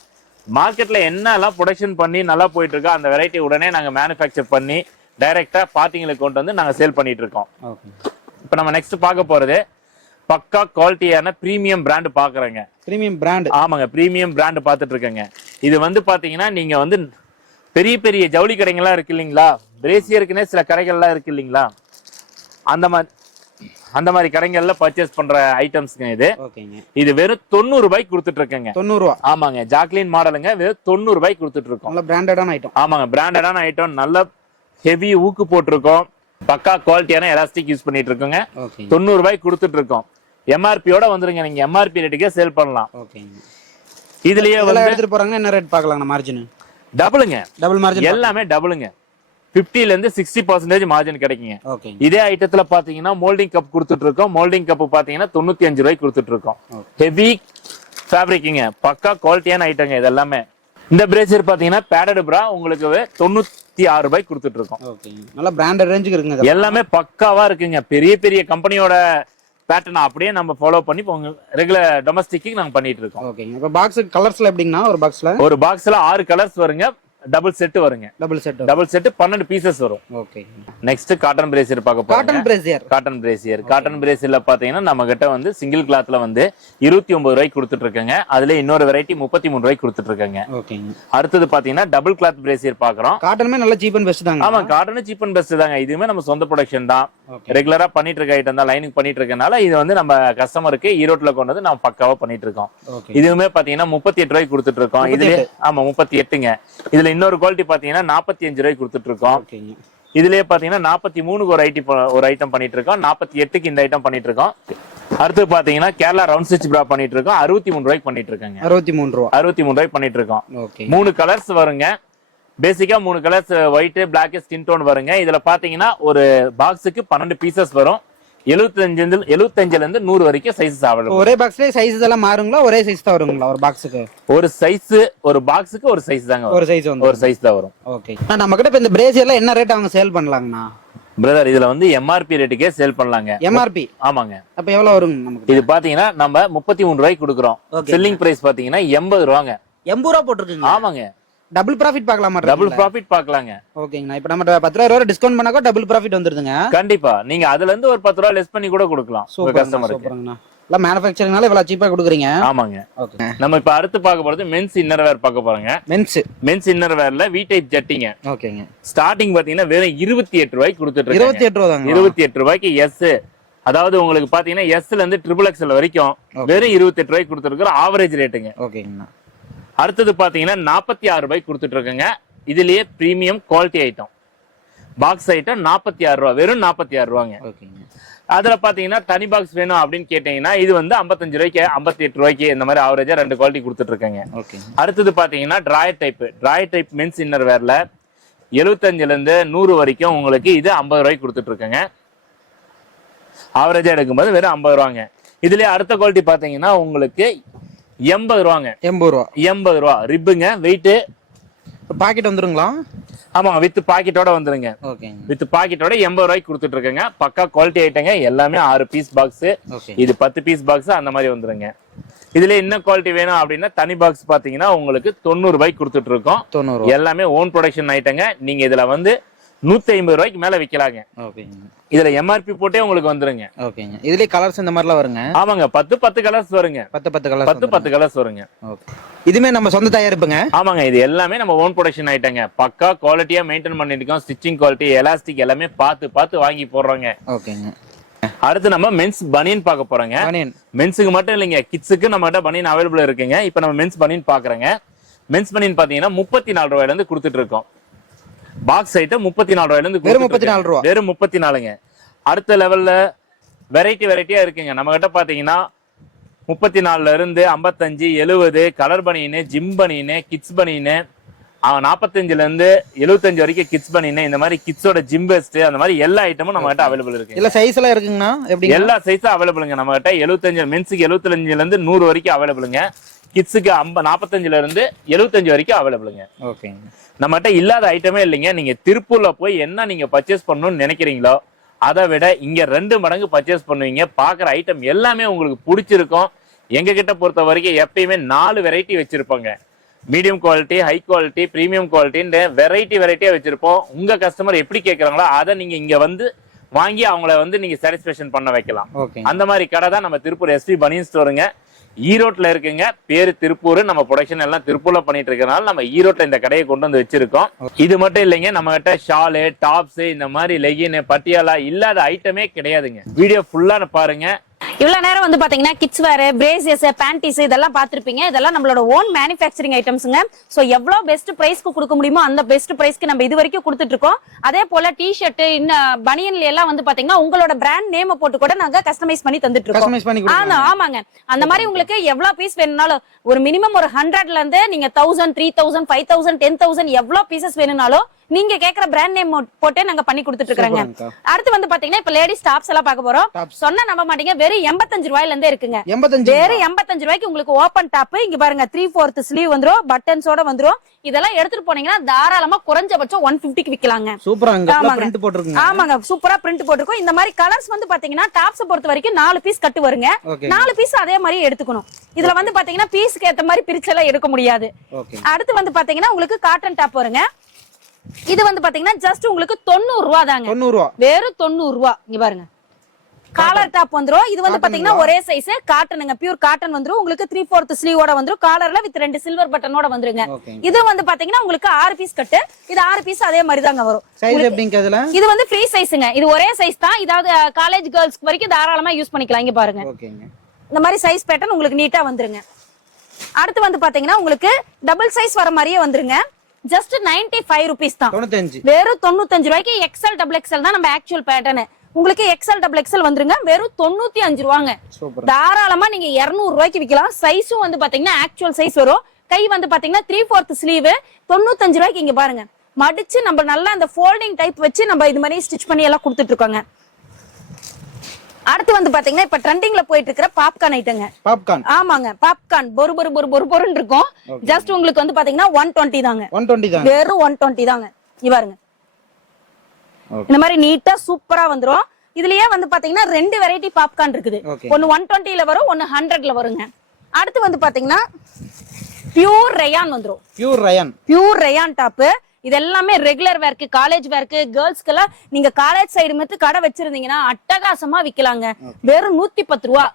மார்க்கெட்ல என்னெல்லாம் ப்ரொடக்ஷன் பண்ணி நல்லா போயிட்டு இருக்கோ அந்த வெரைட்டி உடனே நாங்க மேனுஃபேக்சர் பண்ணி டைரக்டா பாத்தீங்களுக்கு கொண்டு வந்து நாங்க சேல் பண்ணிட்டு இருக்கோம். இப்ப நம்ம நெக்ஸ்ட் பார்க்க போறது பக்கா குவாலிட்டியான பிரீமியம் பிராண்ட் பாக்குறேங்க. Premium brand. ஆமாங்க, பிரீமியம் பிராண்ட் பாத்துட்டு இருக்கேங்க. இது வந்து பாத்தீங்கன்னா நீங்க வந்து பெரிய பெரிய ஜவுளி கடைகள்லாம் இருக்கு இல்லைங்களா, பிரேசியருக்குன்னே சில கடைகள்லாம் இருக்கு இல்லைங்களா, அந்த மாதிரி கடைகள்ல பர்ச்சேஸ் பண்ற ஐட்டம்ஸ்ங்க இது. இது வெறும் 90 ரூபாய்க்கு கொடுத்துட்டு இருக்கேங்க. 90 ரூபா. ஆமாங்க, ஜாக்லின் மாடலுங்க, வெறும் 90 ரூபாய்க்கு கொடுத்துட்டு இருக்கோம். நல்ல பிராண்டடான ஐட்டம். ஆமாங்க, பிராண்டடான ஐட்டம், நல்ல ஹெவி ஊக்கு போட்டிருக்கோம், பக்கா குவாலிட்டியான எலாஸ்டிக் யூஸ் பண்ணிட்டு இருக்கோங்க. 90 ரூபாய்க்கு கொடுத்துட்டு இருக்கோம். எம்ஆர்பியோட வந்துருங்க, நீங்க எம்ஆர்பி ரேட்டுக்கே சேல் பண்ணலாம். இதுலயே வந்து எடுத்துட்டு போறாங்கன்னா என்ன ரேட் பார்க்கலாம்? மார்ஜின் டபுளுங்க, டபுள் மார்ஜின் எல்லாமே டபுளுங்க. 50 ல இருந்து 60% மார்ஜின் கிடைக்குங்க. இதே ஐட்டத்துல பாத்தீங்கன்னா மோல்டிங் கப் கொடுத்துட்டு இருக்கோம். மோல்டிங் கப் பாத்தீங்கன்னா 95 ரூபாய்க்கு கொடுத்துட்டு இருக்கோம். ஹெவி ஃபேப்ரிக்குங்க, பக்கா குவாலிட்டியான ஐட்டங்க இது எல்லாமே. இந்த பிரேசியர் பாத்தீங்கன்னா பேடட் பிரா உங்களுக்கு 96 ரூபாய்க்கு கொடுத்துட்டு இருக்கோம். நல்ல பிராண்டட் ரேஞ்சுக்கு இருக்குங்க. எல்லாமே பக்காவா இருக்குங்க. பெரிய பெரிய கம்பெனியோட பேட்டர்ன் அப்படியே நம்ம ஃபாலோ பண்ணி ரெகுலர் டொமஸ்டிக்கு நாங்க பண்ணிட்டு இருக்கோம். ஓகேங்க. இப்ப பாக்ஸ் கலர்ஸ்ல எப்படின்னா ஒரு பாக்ஸ்ல 6 கலர்ஸ் வருங்க. டபுள் செட் வருங்க. டபுள் செட் 12 பீசஸ் வரும். ஓகே. நெக்ஸ்ட் காட்டன் பிரேசியர் பார்க்க போறோம். காட்டன் பிரேசியர்ல பாத்தீங்கன்னா நம்ம கிட்ட வந்து சிங்கிள் கிளாத்ல வந்து 29 ரூபாய்க்கு கொடுத்துட்டு இருக்கேங்க. அதுல இன்னொரு வெரைட்டி 33 ரூபாய்க்கு கொடுத்துட்டு இருக்கேங்க. ஓகேங்க. அடுத்தது பாத்தீங்கன்னா டபுள் கிளாத் பிரேசியர் பாக்குறோம். காட்டனுமே நல்ல சீப் அண்ட் பெஸ்ட் தாங்க. ஆமா, காட்டன் சீப் அண்ட் பெஸ்ட் தாங்க. இதுவுமே நம்ம சொந்த ப்ரொடக்ஷன் தான். ரெகுலரா பண்ணிட்டு இருக்க ஐட்டம் தான், லைனிங் பண்ணிட்டு இருக்கனால இது வந்து நம்ம கஸ்டமருக்கு ஈரோட்ல கொண்டு வந்து நம்ம பக்காவா பண்ணிட்டு இருக்கோம். இதுவுமே பாத்தீங்கன்னா 38 ரூபாய்க்கு கொடுத்துட்டு இருக்கோம். இதுல ஆமா 38ங்க. இதுல இன்னொரு குவாலிட்டி பாத்தீங்கன்னா 45 ரூபாய்க்கு கொடுத்துட்டு இருக்கோம். இதுலயே பாத்தீங்கன்னா 43க்கு ஒரு ஐட்டம் பண்ணிட்டு இருக்கோம். 48க்கு இந்த ஐட்டம் பண்ணிட்டு இருக்கோம். அடுத்து பாத்தீங்கன்னா கேரளா ரவுண்ட் ஸ்டிச் பிரா பண்ணிட்டு இருக்கோம். 63 ரூபாய்க்கு பண்ணிட்டு இருக்காங்க. 63 ரூபாய்க்கு பண்ணிட்டு இருக்கோம். 3 கலர்ஸ் வருங்க. பேசிக்கா 3 colours white, black, skin tone வருங்க. இதுல பாத்தீங்கன்னா ஒரு பாக்ஸுக்கு 12 பீசஸ் வரும். 75ல இருந்து 100 வரைக்கும் சைஸஸ் அவைலபிள். ஒரே பாக்ஸ்லயே சைஸஸ் எல்லாம் மாறுங்களா, ஒரே சைஸ் தான் வருங்களா ஒரு பாக்ஸுக்கு? ஒரு சைஸ், ஒரு பாக்ஸுக்கு ஒரு சைஸ் தாங்க. ஒரு சைஸ் தான் வரும். ஓகே. நம்ம கிட்ட இப்ப இந்த பிரேசியர்ல என்ன ரேட் அவங்க சேல் பண்ணலாங்கண்ணா? பிரதர், இதுல வந்து எம்ஆர்பி ரேட்டுக்கே சேல் பண்ணலாங்க. எம்ஆர்பி? ஆமாங்க. அப்ப எவ்வளவு வரும் நமக்கு? இது பாத்தீங்கன்னா நம்ம 33 ரூபாய்க்கு கொடுக்குறோம். செல்லிங் பிரைஸ் பாத்தீங்கன்னா 80 ரூபாங்க. 80 ரூபா போட்டுருக்கீங்க? ஆமாங்க. டபுள் ப்ராஃபிட் பார்க்கலாமா? டபுள் ப்ராஃபிட் பார்க்கலாங்க. ஓகேங்கண்ணா. இப்ப நம்ம 10 ரூபாய் டிஸ்கவுண்ட் பண்ணாக்கோ டபுள் ப்ராஃபிட் வந்துருதுங்க. கண்டிப்பா. நீங்க அதுல இருந்து ஒரு 10 ரூபாய் லெஸ் பண்ணி கூட கொடுக்கலாம் உங்க கஸ்டமருக்கு. இல்ல மேனுஃபேக்சரிங்னால இவ்வளவு சீப்பா கொடுக்குறீங்க. ஆமாங்க. ஓகே. நம்ம இப்ப அடுத்து பார்க்க போறது மென்ஸ் இன்னர் வேர் பார்க்க போறோங்க. மென்ஸ் இன்னர் வேர்ல வி டைப் ஜட்டிங்க. ஓகேங்க. ஸ்டார்டிங் பாத்தீங்கன்னா வெறும் 28 ரூபாய்க்கு கொடுத்துட்டு இருக்காங்க. 28 ரூபாய் தாங்க. 28 ரூபாய்க்கு எஸ். அதாவது உங்களுக்கு பாத்தீங்கன்னா எஸ்ல இருந்து ட்ரிபிள் எக்ஸ்எல் வரைக்கும் வெறும் 28 ரூபாய்க்கு கொடுத்துருக்கிற ஆவரேஜ் ரேட்டுங்க. ஓகேங்கண்ணா. அடுத்தது பாத்தீங்கன்னா 46 ரூபாய்க்கு கொடுத்துட்டு இருக்கங்க. இதுலயே premium quality item box item 46 ரூபாய், வெறும் 46 ரூபாங்க. அதுல பாத்தீங்கன்னா தனி பாக்ஸ் வேணும் அப்படின்னு கேட்டீங்கன்னா இது வந்து 55 ரூபாய்க்கு, 58 ரூபாய்க்கு இந்த மாதிரி ஆவரேஜா 2 குவாலிட்டி கொடுத்துட்டு இருக்காங்க. அடுத்தது பாத்தீங்கன்னா டிராயர் டைப் மென்ஸ் இன்னர் வேர்ல 75ல இருந்து 100 வரைக்கும் உங்களுக்கு இது 50 ரூபாய்க்கு கொடுத்துட்டு இருக்காங்க. ஆவரேஜா எடுக்கும்போது வெறும் 50 ரூபாங்க. இதுலயே அடுத்த குவாலிட்டி பாத்தீங்கன்னா உங்களுக்கு 80 ரூபாங்க. 80 ரூபா ரிப்புங்க. Wait packet வந்துருங்களா? ஆமா, வித் பாக்கெட்டோட வந்துருங்க. வித் பாக்கெட்டோட 80 ரூபாய்க்கு கொடுத்துட்டு இருக்கங்க. பக்கா குவாலிட்டி ஐட்டங்க. எல்லாமே 6 பீஸ் பாக்ஸ், இது 10 பீஸ் பாக்ஸ் அந்த மாதிரி வந்துருங்க. இதுல என்ன குவாலிட்டி வேணும் அப்படின்னா தனி பாக்ஸ் பாத்தீங்கன்னா உங்களுக்கு 90 ரூபாய்க்கு கொடுத்துட்டு இருக்கோம். எல்லாமே ஓன் ப்ரொடக்ஷன் ஐட்டங்க. நீங்க இதுல வந்து 150 ரூபாய்க்கு மேல விக்கலாங்க. இதுல எம்ஆர்பி போட்டே உங்களுக்கு வந்துருங்க. இதுலயே கலர்ஸ் இந்த மாதிரிலாம் வருங்க. ஆமாங்க, 10 கலர்ஸ் வருங்க. 10 கலர்ஸ் வருங்க. இதுமே நம்ம சொந்த தயாரிப்புங்க. ஆமாங்க, இது எல்லாமே நம்ம ஓன் ப்ரொடக்ஷன் ஐட்டங்க. பக்கா குவாலிட்டியா மெயின்டைன் பண்ணிருக்கோம். ஸ்டிச்சிங் குவாலிட்டி, எலாஸ்டிக் எல்லாமே பார்த்து வாங்கி போடுறோங்க. ஓகேங்க. அடுத்து நம்ம மென்ஸ் பனியன் பார்க்க போறோங்க. மென்ஸுக்கு மட்டும் இல்லைங்க, கிட்ஸுக்கு நம்ம கிட்ட பனியன் அவைலபிள் இருக்குங்க. இப்ப நம்ம மென்ஸ் பனியன் பாக்குறோங்க. மென்ஸ் பனியன் பாத்தீங்கன்னா 34 ரூபாயில இருந்து கொடுத்துட்டு இருக்கோம். பாக்ஸ் ஐட்டம் 34 ரூபாயில இருந்து வெறும் 34ங்க. அடுத்த லெவல்ல வெரைட்டியா இருக்குங்க. நம்ம கிட்ட பாத்தீங்கன்னா 34ல இருந்து 55, 70 கலர் பனியனு, ஜிம் பனியனு, கிட்ஸ் பனியனு, 45ல இருந்து 75 வரைக்கும் கிட்ஸ் பனியனு, இந்த மாதிரி கிட்ஸோட ஜிம் பெஸ்ட், அந்த மாதிரி எல்லா ஐட்டமும் நம்ம கிட்ட அவைலபிள் இருக்கு. எல்லா சைஸ் எல்லாம் இருக்குங்கண்ணா? எப்படி? எல்லா சைஸும் அவைலபிளுங்க நம்ம கிட்ட. 75 மென்ஸுக்கு 75ல இருந்து 100 வரைக்கும் அவைலபிளுங்க. கிட்ஸுக்கு 45 இருந்து 75 வரைக்கும் அவைலபிளுங்க. ஓகேங்க. நம்மகிட்ட இல்லாத ஐட்டமே இல்லைங்க. நீங்க திருப்பூர்ல போய் என்ன நீங்க பர்ச்சேஸ் பண்ணணும்னு நினைக்கிறீங்களோ அதை விட இங்க 2 மடங்கு பர்ச்சேஸ் பண்ணுவீங்க. பாக்குற ஐட்டம் எல்லாமே உங்களுக்கு பிடிச்சிருக்கும். எங்க கிட்ட பொறுத்த வரைக்கும் எப்பயுமே 4 வெரைட்டி வச்சிருப்பாங்க. Medium quality, high quality, premium குவாலிட்டின்னு வெரைட்டியா வச்சிருப்போம். உங்க கஸ்டமர் எப்படி கேட்கறாங்களோ அதை நீங்க இங்க வந்து வாங்கி அவங்கள வந்து நீங்க சாட்டிஸ்பேக்ஷன் பண்ண வைக்கலாம். அந்த மாதிரி கடை தான் நம்ம திருப்பூர் எஸ்பி பனியன் ஸ்டோருங்க. ஈரோட்ல இருக்குங்க. பேரு திருப்பூர். நம்ம ப்ரொடக்ஷன் எல்லாம் திருப்பூர்ல பண்ணிட்டு இருக்கனால நம்ம ஈரோட்ல இந்த கடையை கொண்டு வந்து வச்சிருக்கோம். இது மட்டும் இல்லைங்க, நம்ம கிட்ட ஷாலு, டாப்ஸ், இந்த மாதிரி லெகின், பட்டியாலா இல்லாத ஐட்டமே கிடையாதுங்க. வீடியோ ஃபுல்லா பாருங்க. இவ்வளவு நேரம் வந்து பாத்தீங்கன்னா கிட்ஸ் வேர், பிரேசியஸ், பேண்டிஸ் இதெல்லாம் பாத்திருப்பீங்க. இதெல்லாம் நம்மளோட ஓன் மேனுஃபேக்சரிங் ஐட்டம்ஸ்ங்க. சோ எவ்வளவு பெஸ்ட் பிரைஸ்க்கு கொடுக்க முடியுமோ அந்த பெஸ்ட் பிரைஸ்க்கு நம்ம இது வரைக்கும் கொடுத்துட்டு இருக்கோம். அதே போல டி ஷர்ட், பனியன்ல எல்லாம் வந்து பாத்தீங்கன்னா உங்களோட பிராண்ட் நேம் போட்டு கூட நாங்க கஸ்டமைஸ் பண்ணி தந்துட்டு இருக்கோம். ஆமாங்க. அந்த மாதிரி உங்களுக்கு எவ்வளவு பீஸ் வேணும்னாலும் ஒரு மினிமம் ஒரு 100ல இருந்து நீங்க 1000, 3000, 5000, 10,000 எவ்வளவு பீசஸ் வேணும்னாலும் நீங்க கேக்குற பிராண்ட் நேம் போட்டே நாங்க பண்ணி கொடுத்துட்டு இருக்கோங்க. அடுத்து வந்து பாத்தீங்கன்னா இப்ப லேடிஸ் டாப்ஸ் எல்லாம் பார்க்க போறோம். சொன்னா நம்ப மாட்டீங்க, வெறும் 85 ரூபாயில இருந்தே இருக்குங்க. வெறும் 85 ரூபாய்க்கு உங்களுக்கு ஓபன் டாப் இங்க பாருங்க, 3/4 ஸ்லீவ் வந்துரும், பட்டன்ஸோட வந்துரும். இதெல்லாம் எடுத்துட்டு போனீங்கன்னா தாராளமா குறைஞ்சபட்சம் 150க்கு விக்கலாங்க. ஆமாங்க, சூப்பரா பிரிண்ட் போட்டிருக்கோம். இந்த மாதிரி கலர்ஸ் வந்து பாத்தீங்கன்னா டாப்ஸ் பொறுத்த வரைக்கும் 4 பீஸ் கட்டு வருங்க. 4 பீஸ் அதே மாதிரி எடுத்துக்கணும். இதுல வந்து பாத்தீங்கன்னா பீஸ்க்கு ஏத்த மாதிரி பிரிச்செல்லாம் எடுக்க முடியாது. அடுத்து வந்து பாத்தீங்கன்னா உங்களுக்கு காட்டன் டாப் வருங்க. இது வந்து பாத்தீங்கன்னா ஜஸ்ட் உங்களுக்கு 90 ரூபா தாங்க. வெறும் 90 ரூபா. இங்க பாருங்க, காலர் டாப் வந்துரும். இது வந்து பாத்தீங்கன்னா ஒரே சைஸ் காட்டனுங்க, பியூர் காட்டன் வந்துரும். உங்களுக்கு 3/4 ஸ்லீவோட வந்துரும். காலர்ல வித் 2 சில்வர் பட்டனோட வந்துருங்க. இது வந்து பாத்தீங்கன்னா உங்களுக்கு 6 பீஸ் கட்டு. இது 6 பீஸ் அதே மாதிரி தாங்க வரும். இது வந்து ஃப்ரீ சைஸ்ங்க. இது ஒரே சைஸ் தான். இதாவது காலேஜ் கேர்ள்ஸ் வரைக்கும் தாராளமா யூஸ் பண்ணிக்கலாம். இங்க பாருங்க, இந்த மாதிரி சைஸ் பேட்டர்ன் உங்களுக்கு நீட்டா வந்துருங்க. அடுத்து வந்து பாத்தீங்கன்னா உங்களுக்கு டபுள் சைஸ் வர மாதிரியே வந்துருங்க. ஜஸ்ட் 95 rupees தான். வெறும் 95 ரூபாய்க்கு XL டபுள் XL தான் நம்ம ஆக்சுவல் பேட்டர்ன். உங்களுக்கு XL டபுள் XL வந்துருங்க. வெறும் 95 ரூபாங்க. தாராளமா நீங்க 200 ரூபாய்க்கு விக்கலாம். சைஸும் வந்து பாத்தீங்கன்னா ஆக்சுவல் சைஸ் வரும். கை வந்து பாத்தீங்கன்னா 3/4 ஸ்லீவ் 95 ரூபாய்க்கு. இங்க பாருங்க, மடிச்சு நம்ம நல்லா அந்த ஃபோல்டிங் டைப் வச்சு நம்ம இது மாதிரி ஸ்டிச் பண்ணி எல்லாம் கொடுத்துட்டு இருக்கோங்க. அடுத்து வந்து பாத்தீங்கன்னா இப்ப ட்ரெண்டிங்ல போயிட்டு இருக்கிற பாப்கார்ன் ஐட்டங்க. ஆமாங்க, பாப்கார்ன் பொறு பொறு பொறு பொறு பொறுன்னு இருக்கும். ஜஸ்ட் உங்களுக்கு வந்து பாத்தீங்கன்னா 120 தாங்க. வெறும் 120 தாங்க. இங்க பாருங்க, இந்த மாதிரி நீட்டா சூப்பரா வந்துரும். இதுலயே வந்து பாத்தீங்கன்னா 2 வெரைட்டி பாப்கார்ன் இருக்குது. ஒன்னு 120ல வரும், ஒன்னு 100ல வருங்க. அடுத்து வந்து பாத்தீங்கன்னா பியூர் ரயான் வந்துரும். Pure rayon top. இது எல்லாமே ரெகுலர் வேர்க்கு, காலேஜ் வேர்க்கு, கேர்ள்ஸ்க்கு எல்லாம் நீங்க காலேஜ் சைடு மட்டும் கடை வச்சிருந்தீங்கன்னா அட்டகாசமா விக்கலாங்க. வெறும் 110 ரூபா.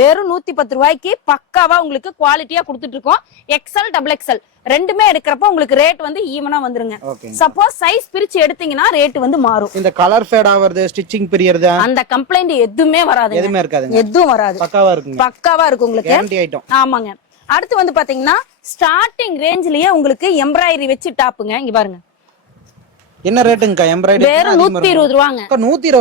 வெறும் 110 ரூபாய்க்கு பக்காவா உங்களுக்கு குவாலிட்டியா கொடுத்துட்டு இருக்கோம். XL டபுள் XL ரெண்டுமே எடுக்கிறப்ப உங்களுக்கு ரேட் வந்து ஈவனா வந்துருங்க. சப்போஸ் சைஸ் பிரிச்சு எடுத்தீங்கன்னா ரேட் வந்து மாறும். இந்த கலர் ஃபேட் ஆவறது, ஸ்டிச்சிங் பிரியறது அந்த கம்ப்ளைண்ட் எதுவுமே வராது. எதுவும் வராது. பக்காவா இருக்கும் உங்களுக்கு. ஆமாங்க. அடுத்து வந்து பாத்தீங்கன்னா ஸ்டார்டிங் ரேஞ்ச்லயே உங்களுக்கு எம்ப்ராய்டரி வச்சு டாப்புங்க. இங்க பாருங்க, என்ன ரேட்டுங்க எம்ப்ராய்டரி? வெறும் 120 ரூபாங்க.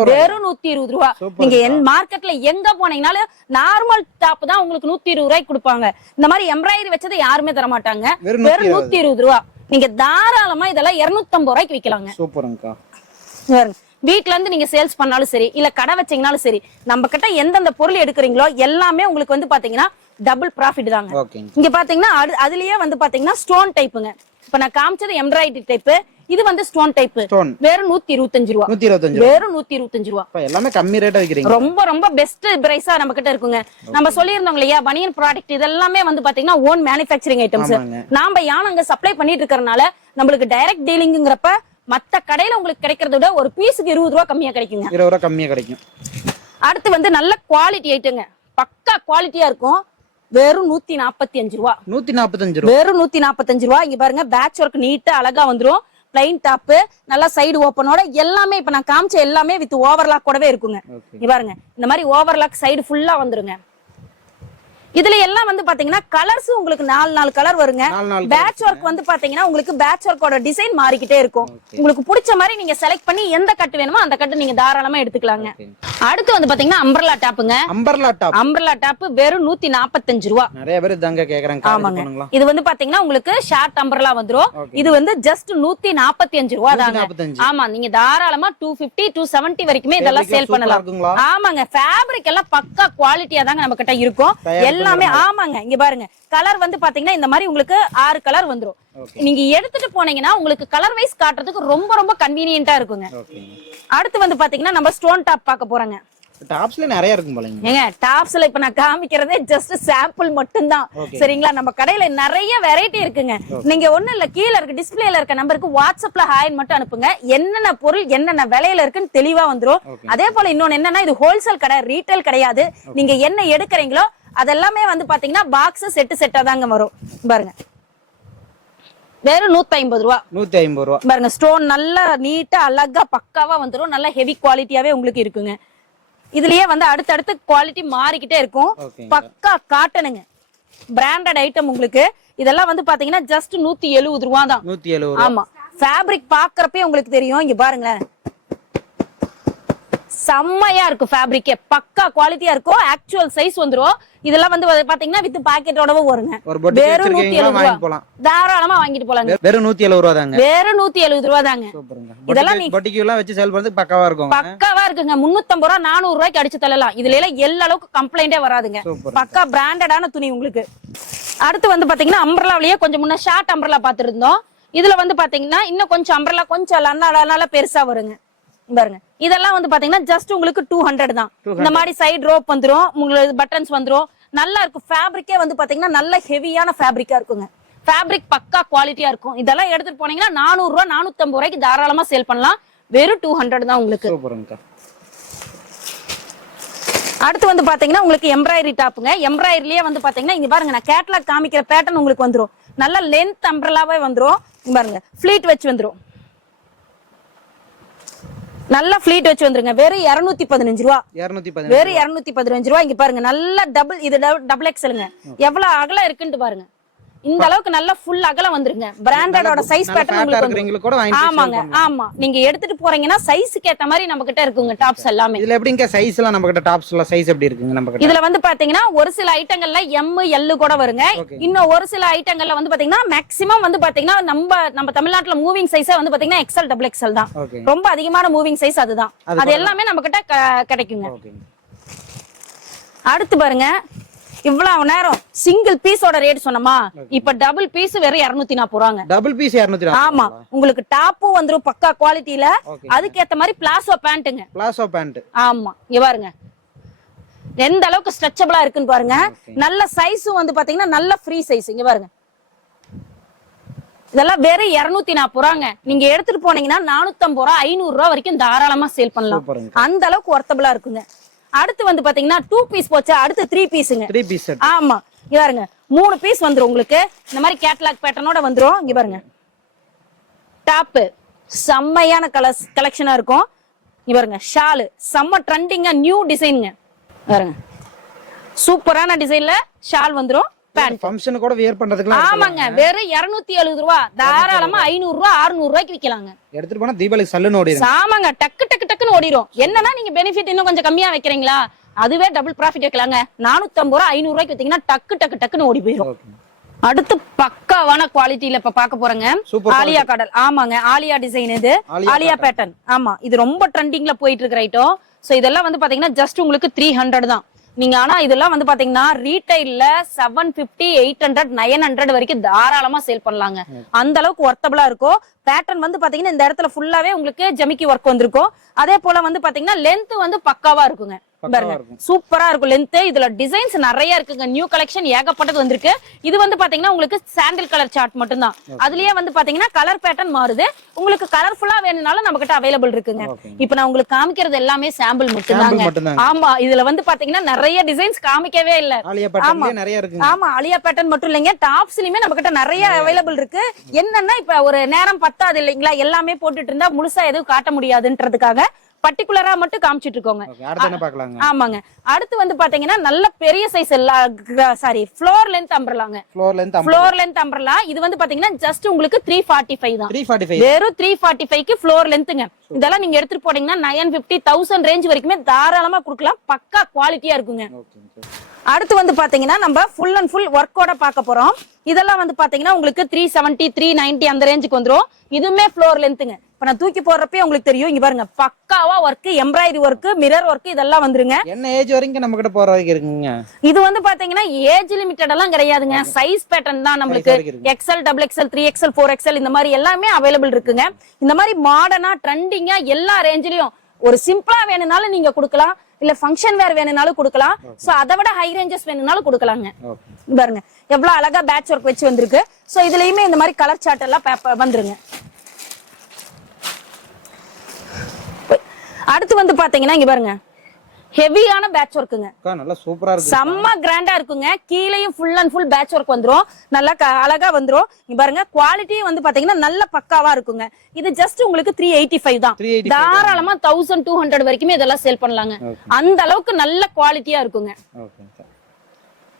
வெறும் 120 ரூபா. நீங்க மார்க்கெட்ல எங்க போனீங்கனாலும் நார்மல் டாப் தான் உங்களுக்கு 120 ரூபாய்க்கு கொடுப்பாங்க. இந்த மாதிரி எம்ப்ராய்டரி வச்சதை யாருமே தர மாட்டாங்க. வெறும் 120 ரூபா. நீங்க தாராளமா இதெல்லாம் 250 ரூபாய்க்கு விக்கலாங்க. சூப்பர்ங்கக்கா. வீட்ல இருந்து நீங்க சேல்ஸ் பண்ணாலும் சரி, இல்ல கடை வச்சீங்கனாலும் சரி, நம்ம கிட்ட எந்தெந்த பொருள் எடுக்கிறீங்களோ எல்லாமே உங்களுக்கு வந்து பாத்தீங்கன்னா டபுள் ப்ராஃபிட் தாங்க. இங்க பாத்தீங்கன்னா அதுலயே வந்து பாத்தீங்கன்னா ஸ்டோன் டைப்புங்க. இப்ப நான் காமிச்சது எம்ப்ராய்டரி டைப், இது வந்து ஸ்டோன் டைப். வெறும் 125 ரூபா. வெறும் 125 ரூபா. எல்லாமே கம்மி ரேட்டா விக்கிறீங்க. ரொம்ப ரொம்ப பெஸ்ட் பிரைஸா நம்ம கிட்ட இருக்குங்க. நம்ம சொல்லியிருந்தோம் இல்லையா, பனியன் ப்ராடக்ட் இதெல்லாமே வந்து பாத்தீங்கன்னா ஓன் மேனுஃபேக்சரிங் ஐட்டம்ஸ். நாம அங்க சப்ளை பண்ணிட்டு இருக்கறனால நம்மளுக்கு டைரக்ட் டீலிங்ங்கிறப்ப மத்த கடையில உங்களுக்கு கிடைக்கிறத விட ஒரு பீஸுக்கு 20 ரூபா கம்மியா கிடைக்குங்க. 20 ரூபா கம்மியா கிடைக்கும். அடுத்து வந்து நல்ல குவாலிட்டி ஐட்டங்க, பக்கா குவாலிட்டியா இருக்கும். வெறும் 145 ரூபா. 145 ரூபா. வெறும் 145 ரூபா. இங்க பாருங்க, பேட்ச் ஒர்க் நீட்டா அழகா வந்துரும். பிளைன் டாப், நல்லா சைடு ஓப்பனோட எல்லாமே இப்ப நான் காமிச்ச எல்லாமே வித் ஓவர்லாக் கூடவே இருக்குங்க. இங்க பாருங்க, இந்த மாதிரி ஓவர்லாக் சைடு ஃபுல்லா வந்துருங்க. இதுல எல்லாம் வந்து பாத்தீங்கன்னா கலர்ஸ் உங்களுக்கு 4 கலர் வருங்க. பேட்ச் ஒர்க் வந்து பாத்தீங்கன்னா உங்களுக்கு பேட்ச் ஒர்க்கோட டிசைன் மாறிக்கிட்டே இருக்கும். உங்களுக்கு பிடிச்ச மாதிரி நீங்க செலக்ட் பண்ணி எந்த கட்டு வேணுமோ அந்த கட்டு நீங்க தாராளமா எடுத்துக்கலாங்க. அடுத்து வந்து பாத்தீங்கன்னா அம்பர்லா டாப்புங்க. அம்பர்லா டாப் வெறும் 145 ரூபா. நிறைய பேர் இதாங்க கேக்குறாங்க. ஆமாங்க. இது வந்து பாத்தீங்கன்னா உங்களுக்கு ஷார்ட் அம்பர்லா வந்துரும். இது வந்து ஜஸ்ட் 145 ரூபா தாங்க. ஆமா, நீங்க தாராளமா 250 270 வரைக்குமே இதெல்லாம் சேல் பண்ணலாம். ஆமாங்க, ஃபேப்ரிக் எல்லாம் பக்கா குவாலிட்டியா தாங்க நம்ம கிட்ட இருக்கும். எல்லாமே ஆமாங்க. இங்க பாருங்க கலர் வந்து பாத்தீங்கன்னா இந்த மாதிரி உங்களுக்கு 6 கலர் வந்துரும். நீங்க எடுத்துட்டு போனீங்கன்னா உங்களுக்கு கலர் வைஸ் காட்டுறதுக்கு ரொம்ப ரொம்ப கன்வீனியன்ட்டா இருக்குங்க. அடுத்து வந்து பாத்தீங்கன்னா நம்ம ஸ்டோன் டாப் பார்க்க போறோங்க. டாப்ஸ்ல நிறைய இருக்கும் போலங்க. ஏங்க டாப்ஸ்ல இப்ப நான் காமிக்கிறதே ஜஸ்ட் சாம்பிள் மட்டும் தான். சரிங்களா? நம்ம கடையில நிறைய வெரைட்டி இருக்குங்க. நீங்க ஒண்ணு இல்ல, கீழ இருக்க டிஸ்பிளேல இருக்க நம்பருக்கு வாட்ஸ்அப்ல ஹாய்னு மட்டும் அனுப்புங்க. என்னென்ன பொருள் என்னென்ன விலையில இருக்குன்னு தெளிவா வந்துரும். அதே போல இன்னொன்னு என்னன்னா, இது ஹோல்சேல் கடை, ரீட்டைல் கிடையாது. நீங்க என்ன எடுக்கிறீங்களோ அதெல்லாமே வந்து பாத்தீங்கன்னா பாக்ஸ் செட்டா தாங்க வரும். பாருங்க வெறும் 150 ரூபா. 150 ரூபா பாருங்க. ஸ்டோன் நல்லா நீட்டா அழகா பக்காவா வந்துரும். நல்ல ஹெவி குவாலிட்டியாவே உங்களுக்கு இருக்குங்க. இதுலயே வந்து அடுத்தடுத்து குவாலிட்டி மாறிக்கிட்டே இருக்கும். பக்கா காட்டனுங்க, பிராண்டட் ஐட்டம் உங்களுக்கு. இதெல்லாம் வந்து பாத்தீங்கன்னா ஜஸ்ட் 170 ரூபா தான். 170. ஆமா. ஃபேப்ரிக் பாக்குறப்பே உங்களுக்கு தெரியும். இங்க பாருங்களேன், செம்மையா இருக்கும். ஃபேப்ரிக்கே பக்கா குவாலிட்டியா இருக்கும். ஆக்சுவல் சைஸ் வந்துரும். இதெல்லாம் வந்து பாத்தீங்கன்னா வித் பாக்கெட்டோடவும் வருங்க. வெறும் 170 ரூபா தாராளமா வாங்கிட்டு போலாங்க. வெறும் 170 ரூபா தாங்க. வெறும் 170 ரூபா தாங்க. இதெல்லாம் நீ பொட்டிக்கு எல்லாம் வச்சு சேல் பண்றதுக்கு பக்காவா இருக்கும். பக்காவா இருக்குங்க. 350 ரூபா 400 ரூபாய்க்கு அடிச்சு தள்ளலாம். இதுல எல்லாம் எல்லா அளவுக்கு கம்ப்ளைண்டே வராதுங்க. பக்கா பிராண்டடான துணி உங்களுக்கு. அடுத்து வந்து பாத்தீங்கன்னா அம்பர்லாவிலேயே கொஞ்சம் முன்ன ஷார்ட் அம்பர்லா பாத்துருந்தோம். இதுல வந்து பாத்தீங்கன்னா இன்னும் கொஞ்சம் அம்பர்லா கொஞ்சம் நல்லா பெருசா வருங்க. பாருங்க இதெல்லாம் வந்து பாத்தீங்கன்னா ஜஸ்ட் உங்களுக்கு 200 தான். இந்த மாதிரி சைடு ரோப் வந்துரும், உங்களுக்கு பட்டன்ஸ் வந்துரும். நல்லா இருக்கும். ஃபேப்ரிக்கே வந்து பாத்தீங்கன்னா நல்ல ஹெவியான ஃபேப்ரிக்கா இருக்குங்க. ஃபேப்ரிக் பக்கா குவாலிட்டியா இருக்கும். இதெல்லாம் எடுத்துட்டு போனீங்கன்னா 400 ரூபா 450 ரூபாய்க்கு தாராளமா சேல் பண்ணலாம். வெறும் 200 தான் உங்களுக்கு. அடுத்து வந்து பாத்தீங்கன்னா உங்களுக்கு எம்ப்ராய்டரி டாப்புங்க. எம்ப்ராய்டரிலேயே வந்து பாத்தீங்கன்னா இங்க பாருங்க, நான் கேட்லாக் காமிக்கிற பேட்டர்ன் உங்களுக்கு வந்துரும். நல்ல லென்த் அம்பர்லாவே வந்துரும். இங்க பாருங்க ஃபிளீட் வச்சு வந்துரும். நல்ல ஃபிளீட் வச்சு வந்துருங்க. வெறும் 215 ரூபா. வெறும் 215 ரூபா. இங்க பாருங்க நல்ல டபுள், இது டபுள் எக்ஸ்எல்ங்க. எவ்வளவு அகலம் இருக்குன்னு பாருங்க. இந்த அளவுக்கு நல்ல ஃபுல் அகலம் வந்துருங்க. பிராண்டடோட சைஸ் பேட்டர்ன் உங்களுக்கு. ஆமாங்க. ஆமா, நீங்க எடுத்துட்டு போறீங்கன்னா சைஸ்க்கு ஏத்த மாதிரி நம்ம கிட்ட இருக்குங்க டாப்ஸ் எல்லாமே. இதுல எப்படிங்க சைஸ் எல்லாம் நம்ம கிட்ட டாப்ஸ்ல சைஸ் எப்படி இருக்குங்க நம்ம கிட்ட? இதுல வந்து பாத்தீங்கன்னா ஒரு சில ஐட்டங்கள்ல M L கூட வருங்க. இன்னும் ஒரு சில ஐட்டங்கள்ல வந்து பாத்தீங்கன்னா மேக்ஸிமம் வந்து பாத்தீங்கன்னா நம்ம தமிழ்நாட்டுல மூவிங் சைஸே வந்து பாத்தீங்கன்னா XL டபுள் XL தான். ரொம்ப அதிகமான மூவிங் சைஸ் அதுதான். அது எல்லாமே நம்ம கிட்ட கிடைக்குங்க. அடுத்து பாருங்க, இவ்வளவு நேரம் சிங்கிள் பீஸோட ரேட் சொன்னமா, இப்ப டபுள் பீஸ் வெறும் 240 ரூபாங்க. Double piece 240. ஆமா, உங்களுக்கு டாப்பும் வந்துரும் பக்கா குவாலிட்டில. அதுக்கு ஏத்த மாதிரி பிளாசோ பேண்ட்ங்க. Palazzo pant. ஆமா, இங்க பாருங்க எந்த அளவுக்கு ஸ்ட்ரெச்சபிளா இருக்குன்னு பாருங்க. நல்ல சைஸும் வந்து பாத்தீங்கன்னா நல்ல ஃப்ரீ சைஸ். இங்க பாருங்க இதெல்லாம் வெறும் 240 ரூபாங்க. நீங்க எடுத்துட்டு போனீங்கன்னா 450 ரூபா 500 ரூபா வரைக்கும் தாராளமா சேல் பண்ணலாம். அந்த அளவுக்கு ஒர்த்தபிளா இருக்குங்க. அடுத்து வந்து பாத்தீங்கன்னா 2 பீஸ் போச்சு. அடுத்து 3 பீஸ்ங்க. 3 பீஸ். ஆமா, இங்க பாருங்க 3 பீஸ் வந்துரும் உங்களுக்கு. இந்த மாதிரி கேட்லாக் பேட்டர்னோட வந்துரும். இங்க பாருங்க டாப் செம்மையான கலெக்ஷனா இருக்கும். இங்க பாருங்க ஷால் செம்ம ட்ரெண்டிங்கா நியூ டிசைன்ங்க. பாருங்க சூப்பரான டிசைன்ல ஷால் வந்துரும். பேண்ட் ஃபங்க்ஷன் கூட வியர் பண்றதுக்கு. ஆமாங்க, வெறும் 270 ரூபா. தாராளமா 500 ரூபா 600 ரூபாய்க்கு விக்கலாங்க. எடுத்துட்டு போனா தீபாவளி சல்லுன்னு ஓடிரும். ஆமாங்க, டக்கு ஓடிரும். என்னன்னா நீங்க பெனிஃபிட் இன்னும் கொஞ்சம் கம்மியா வைக்கிறீங்களா, அதுவே டபுள் ப்ராஃபிட் வைக்கலாங்க. 450 ரூபா 500 ரூபாய்க்கு வித்தீங்கன்னா டக்குன்னு ஓடி போயிரும். அடுத்து பக்காவான குவாலிட்டியில இப்ப பாக்க போறேங்க ஆலியா கடல். ஆமாங்க, ஆலியா டிசைன். இது ஆலியா பேட்டர்ன். ஆமா, இது ரொம்ப ட்ரெண்டிங்ல போயிட்டு இருக்கிற ஐட்டம். சோ இதெல்லாம் வந்து பாத்தீங்கன்னா ஜஸ்ட் உங்களுக்கு 300 தான். நீங்க ஆனா இதெல்லாம் வந்து பாத்தீங்கன்னா ரீட்டைல்ல 750 800 900 வரைக்கும் தாராளமா சேல் பண்ணலாங்க. அந்த அளவுக்கு ஒர்த்தபிளா இருக்கும். பேட்டர்ன் வந்து பாத்தீங்கன்னா இந்த இடத்துல ஃபுல்லாவே உங்களுக்கு ஜமிக்கி ஒர்க் வந்திருக்கும். அதே போல வந்து பாத்தீங்கன்னா லென்த் வந்து பக்காவா இருக்குங்க. சூப்பரா இருக்கும் லென்த். இதுல டிசைன்ஸ் நிறைய இருக்குங்க. நியூ கலெக்ஷன் ஏகப்பட்டது வந்திருக்கு. இது வந்து பாத்தீங்கன்னா உங்களுக்கு சாண்டில் கலர் சார்ட் மட்டும் தான். அதுலயே வந்து பாத்தீங்கன்னா கலர் பேட்டர்ன் மாறுது. உங்களுக்கு கலர்ஃபுல்லா வேணும்னாலும் நம்ம கிட்ட அவைலபிள் இருக்குங்க. இப்ப நான் உங்களுக்கு காமிக்கிறது எல்லாமே சாம்பிள் மட்டும் தாங்க. ஆமா, இதுல வந்து பாத்தீங்கன்னா நிறைய டிசைன்ஸ் காமிக்கவே இல்ல. ஆமா, ஆலியா பேட்டர்ன் மட்டும் இல்லைங்க, டாப்ஸ்லயுமே நம்ம கிட்ட நிறைய அவைலபிள் இருக்கு. என்னன்னா இப்ப ஒரு நேரம் பத்தாது இல்லைங்களா, எல்லாமே போட்டுட்டு இருந்தா முழுசா எதுவும் காட்ட முடியாதுன்றதுக்காக பர்టిక్యులரா மட்டும் காமிச்சிட்டு இருக்கோங்க. ஆமாங்க. அடுத்து வந்து பாத்தீங்கன்னா நல்ல பெரிய சைஸ் ஃப்ளோர் லென்த் அம்பர்லாங்க. Floor length umbrella. இது வந்து பாத்தீங்கன்னா ஜஸ்ட் உங்களுக்கு 345 தான். வெறும் 345க்கு ஃப்ளோர் லென்த்ங்க. இதெல்லாம் நீங்க எடுத்துட்டு போனீங்கன்னா 950 1000 ரேஞ்ச் வரைக்குமே தாராளமா கொடுக்கலாம். பக்கா குவாலிட்டியா இருக்குங்க. அடுத்து வந்து பாத்தீங்கன்னா நம்ம ஃபுல் அண்ட் ஃபுல் ஒர்க்கோட பார்க்க போறோம். இதெல்லாம் வந்து பாத்தீங்கன்னா உங்களுக்கு 370 390 அந்த ரேஞ்சுக்கு வந்துரும். இதுவுமே ஃப்ளோர் லென்த்ங்க. இப்ப நான் தூக்கி போடுறப்பே உங்களுக்கு தெரியும். இங்க பாருங்க பக்காவா work, embroidery work, mirror work இதெல்லாம் வந்துருங்க. என்ன ஏஜ் வரைக்கும் நம்ம கிட்ட போற வரைக்கும் இருக்குங்க? இது வந்து பாத்தீங்கன்னா ஏஜ் லிமிட்டட் எல்லாம் கிடையாதுங்க. சைஸ் பேட்டர்ன் தான் நம்மளுக்கு. XL, XXL, 3XL, 4XL இந்த மாதிரி எல்லாமே அவைலபிள் இருக்குங்க. இந்த மாதிரி மாடர்னா ட்ரெண்டிங்கா எல்லா ரேஞ்சிலயும் ஒரு சிம்பிளா வேணும்னாலும் நீங்க கொடுக்கலாம், இல்ல ஃபங்க்ஷன் வேர் வேணும்னாலும் கொடுக்கலாம். சோ அதை விட ஹை ரேஞ்சஸ் வேணும்னாலும் கொடுக்கலாங்க. பாருங்க எவ்வளவு அழகா பேட்ச் ஒர்க் வச்சு வந்திருக்கு. சோ இதுலயுமே இந்த மாதிரி கலர் சார்ட் எல்லாம் வந்துருங்க. அடுத்து வந்து பாத்தீங்கன்னா இங்க பாருங்க ஹெவியான பேட்ச் ஒர்க்குங்க. நல்லா சூப்பரா இருக்கு, செம்ம கிராண்டா இருக்குங்க. கீழேயும் full and full patch work வந்துரும், நல்லா அழகா வந்துரும். இங்க பாருங்க குவாலிட்டி வந்து பாத்தீங்கன்னா நல்ல பக்காவா இருக்குங்க. இது ஜஸ்ட் உங்களுக்கு 385 தான். தாராளமா 1200 வரைக்குமே இதெல்லாம் சேல் பண்ணலாங்க. அந்த அளவுக்கு நல்ல குவாலிட்டியா இருக்குங்க.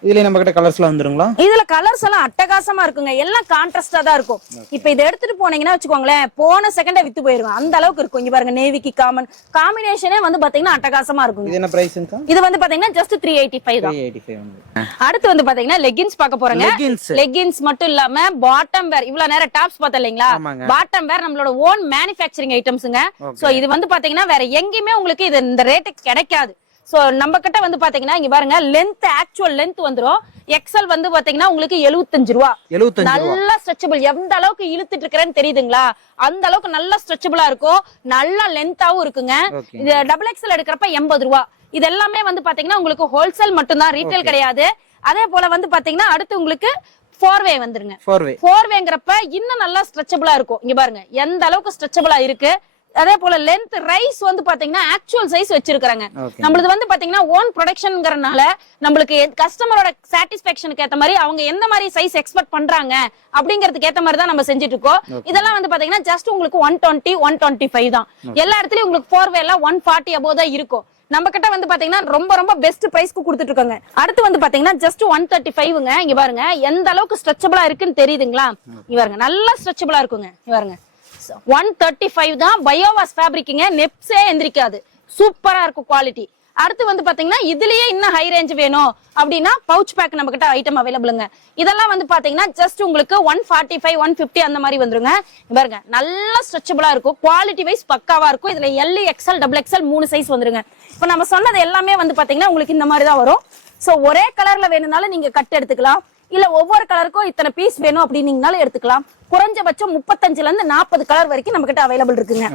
இதுல நம்ம கிட்ட கலர்ஸ்லாம் வந்துருங்களா? இதுல கலர்ஸ் எல்லாம் அட்டகாசமா இருக்குங்க. எல்லாம் கான்ட்ராஸ்டா தான் இருக்கும். இப்ப இதை எடுத்துட்டு போனீங்கன்னா வச்சுக்கோங்களேன், போன செகண்டே வித்து போயிருக்கும், அந்த அளவுக்கு இருக்கும். இங்க பாருங்க நேவிக்கு காம்பினேஷனே வந்து பாத்தீங்கன்னா அட்டகாசமா இருக்கும். இது என்ன பிரைஸ்ங்க? இது வந்து பாத்தீங்கன்னா ஜஸ்ட் 385 தான். 385. அடுத்து வந்து பாத்தீங்கன்னா லெகின்ஸ் பார்க்க போறோங்க. லெகின்ஸ் மட்டும் இல்லாம பாட்டம் வேர், இவ்வளவு நேரம் டாப்ஸ் பார்த்தோம் இல்லைங்களா, பாட்டம் வேர் நம்மளோட ஓன் மேனுஃபேக்சரிங் ஐட்டம்ஸ்ங்க. சோ இது வந்து பாத்தீங்கன்னா வேற எங்கேயுமே உங்களுக்கு இது இந்த ரேட்டுக்கு கிடைக்காது. சோ நம்ம கிட்ட வந்து பாத்தீங்கன்னா இங்க பாருங்க லென்த், ஆக்சுவல் லென்த் வந்துரும். XL வந்து பாத்தீங்கன்னா உங்களுக்கு 75 ரூபா. நல்ல ஸ்ட்ரெச்சபிள், எந்த அளவுக்கு இழுத்துட்டு இருக்கிறேன்னு தெரியுதுங்களா, அந்த அளவுக்கு நல்ல ஸ்ட்ரெச்சபிளா இருக்கும், நல்ல லென்த்தாவும் இருக்குங்க. இது XXL எடுக்கிறப்ப 80 ரூபா. இது எல்லாமே வந்து பாத்தீங்கன்னா உங்களுக்கு ஹோல்சேல் மட்டும்தான், ரீட்டைல் கிடையாது. அதே போல வந்து பாத்தீங்கன்னா அடுத்து உங்களுக்கு 4-way வந்துருங்க. 4-wayங்கிறப்ப இன்னும் நல்லா ஸ்ட்ரெச்சபிளா இருக்கும். இங்க பாருங்க எந்த அளவுக்கு ஸ்ட்ரெச்சபிளா இருக்கு. அதே போல லென்த் ரைஸ் வந்து பாத்தீங்கன்னா ஆக்சுவல் சைஸ் வச்சிருக்காங்க. நம்மளுக்கு வந்து பாத்தீங்கன்னா ஓன் ப்ரொடக்ஷன்ங்கறனால நம்மளுக்கு கஸ்டமரோட சாட்டிஸ்ஃபேக்ஷனுக்கு ஏத்த மாதிரி அவங்க எந்த மாதிரி சைஸ் எக்ஸ்பெக்ட் பண்றாங்க அப்படிங்கிறதுக்கு ஏத்த மாதிரி தான் நம்ம செஞ்சுட்டு இருக்கோம். இதெல்லாம் வந்து பாத்தீங்கன்னா ஜஸ்ட் உங்களுக்கு 120, 125 தான். எல்லா இடத்துலயும் உங்களுக்கு 4-way எல்லாம் 140 above தான் இருக்கும். நம்ம கிட்ட வந்து பாத்தீங்கன்னா ரொம்ப ரொம்ப பெஸ்ட் பிரைஸ்க்கு கொடுத்துட்டு இருக்காங்க. அடுத்து வந்து பாத்தீங்கன்னா ஜஸ்ட் 135ங்க. இங்க பாருங்க எந்த அளவுக்கு ஸ்ட்ரெச்சபிளா இருக்குன்னு தெரியுதுங்களா, இங்க பாருங்க நல்லா ஸ்ட்ரெச்சபிளா இருக்குங்க. இங்க பாருங்க 135 தான். பயோவாஸ் ஃபேப்ரிக்ங்க, நெப்ஸே எந்திரிக்காது, சூப்பரா இருக்கும் குவாலிட்டி. அடுத்து வந்து பாத்தீங்கன்னா இதுலயே இன்னும் ஹை ரேஞ்ச் வேணும் அப்படின்னா பவுச் பேக் நம்ம கிட்ட ஐட்டம் அவைலபிளுங்க. இதெல்லாம் வந்து பாத்தீங்கன்னா ஜஸ்ட் உங்களுக்கு 145, 150 அந்த மாதிரி வந்துருங்க. பாருங்க நல்லா ஸ்ட்ரெச்சபிளா இருக்கும், குவாலிட்டி வைஸ் பக்காவா இருக்கும். இதுல L, XL, XXL 3 சைஸ் வந்துருங்க. இப்ப நம்ம சொன்னது எல்லாமே வந்து பாத்தீங்கன்னா உங்களுக்கு இந்த மாதிரி தான் வரும். சோ ஒரே கலர்ல வேணும்னாலும் நீங்க கட் எடுத்துக்கலாம், இல்ல ஒவ்வொரு கலருக்கும் இத்தனை பீஸ் வேணும் அப்படின்னீங்கனாலும் எடுத்துக்கலாம். குறைஞ்சபட்சம் 35ல இருந்து 40 கலர் வரைக்கும் நம்ம கிட்ட அவைலபிள் இருக்குங்க.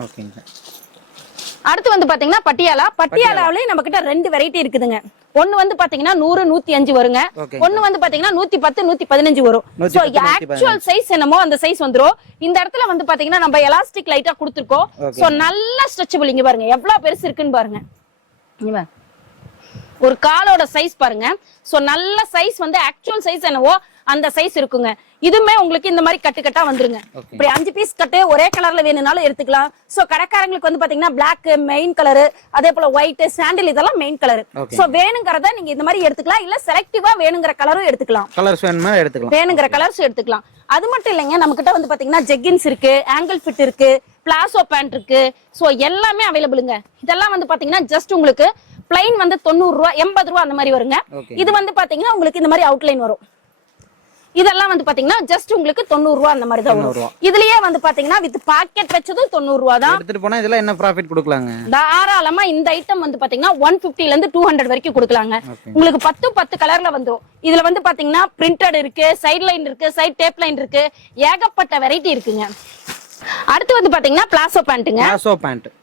அடுத்து வந்து பாத்தீங்கன்னா பட்டியாலாவிலேயே நம்ம கிட்ட 2 வெரைட்டி இருக்குதுங்க. ஒன்னு வந்து பாத்தீங்கன்னா 100, 105 வருங்க. ஒன்னு வந்து பாத்தீங்கன்னா 110, 115 வரும். சோ ஆக்சுவல் சைஸ் என்னமோ அந்த சைஸ் வந்துரும். இந்த இடத்துல வந்து பாத்தீங்கன்னா நம்ம எலாஸ்டிக் லைட்டா கொடுத்துருக்கோம். சோ நல்ல ஸ்ட்ரெச்சபிள். இங்க பாருங்க எவ்வளவு பெருசு இருக்குன்னு பாருங்க, ஒரு காலோட சைஸ் பாருங்க. சோ நல்ல சைஸ் வந்து ஆக்சுவல் சைஸ் என்னவோ அந்த சைஸ் இருக்குங்க. இதுமே உங்களுக்கு இந்த மாதிரி கட்டு கட்டா வந்துருங்க. இப்படி 5 பீஸ் கட்டு ஒரே கலர்ல வேணும்னாலும் எடுத்துக்கலாம். சோ கடைக்காரங்களுக்கு வந்து பாத்தீங்கன்னா பிளாக் மெயின் கலரு, அதே போல ஒயிட், சாண்டில் இதெல்லாம் மெயின் கலர். சோ வேணுங்கிறத நீங்க இந்த மாதிரி எடுத்துக்கலாம், இல்ல செலக்டிவா வேணுங்கிற கலரும் எடுத்துக்கலாம். கலர்ஸ் வேணுமா எடுத்துக்கலாம், வேணுங்கிற கலர்ஸ் எடுத்துக்கலாம். அது மட்டும் இல்லைங்க, நம்ம கிட்ட வந்து பாத்தீங்கன்னா ஜெக்கின்ஸ் இருக்கு, ஆங்கிள் ஃபிட் இருக்கு, பிளாசோ பேண்ட் இருக்கு. சோ எல்லாமே அவைலபிளுங்க. இதெல்லாம் வந்து பாத்தீங்கன்னா ஜஸ்ட் உங்களுக்கு பிளைன் வந்து 90 ரூபா, 80 ரூபா அந்த மாதிரி வருங்க. இது வந்து பாத்தீங்கன்னா உங்களுக்கு இந்த மாதிரி அவுட்லைன் வரும். இதெல்லாம் வந்து பாத்தீங்கன்னா ஜஸ்ட் உங்களுக்கு 90 ரூபா அந்த மாதிரி தான் வரும். இதுலயே வந்து பாத்தீங்கன்னா வித் பாக்கெட் வச்சதும் 90 ரூபா தான். எடுத்துட்டு போனா இதெல்லாம் என்ன ப்ராஃபிட் கொடுக்கலாங்க? தாராளமா இந்த ஐட்டம் வந்து பாத்தீங்கன்னா 150ல இருந்து 200 வரைக்கும் கொடுக்கலாங்க. உங்களுக்கு 10 கலர்ல வந்துரும். இதுல வந்து பாத்தீங்கன்னா பிரிண்டட் இருக்கு, சைடு லைன் இருக்கு, சைடு டேப் லைன் இருக்கு, ஏகப்பட்ட வெரைட்டி இருக்குங்க. அடுத்து வந்து பாத்தீங்கன்னா பிளாசோ பேண்ட்ங்க.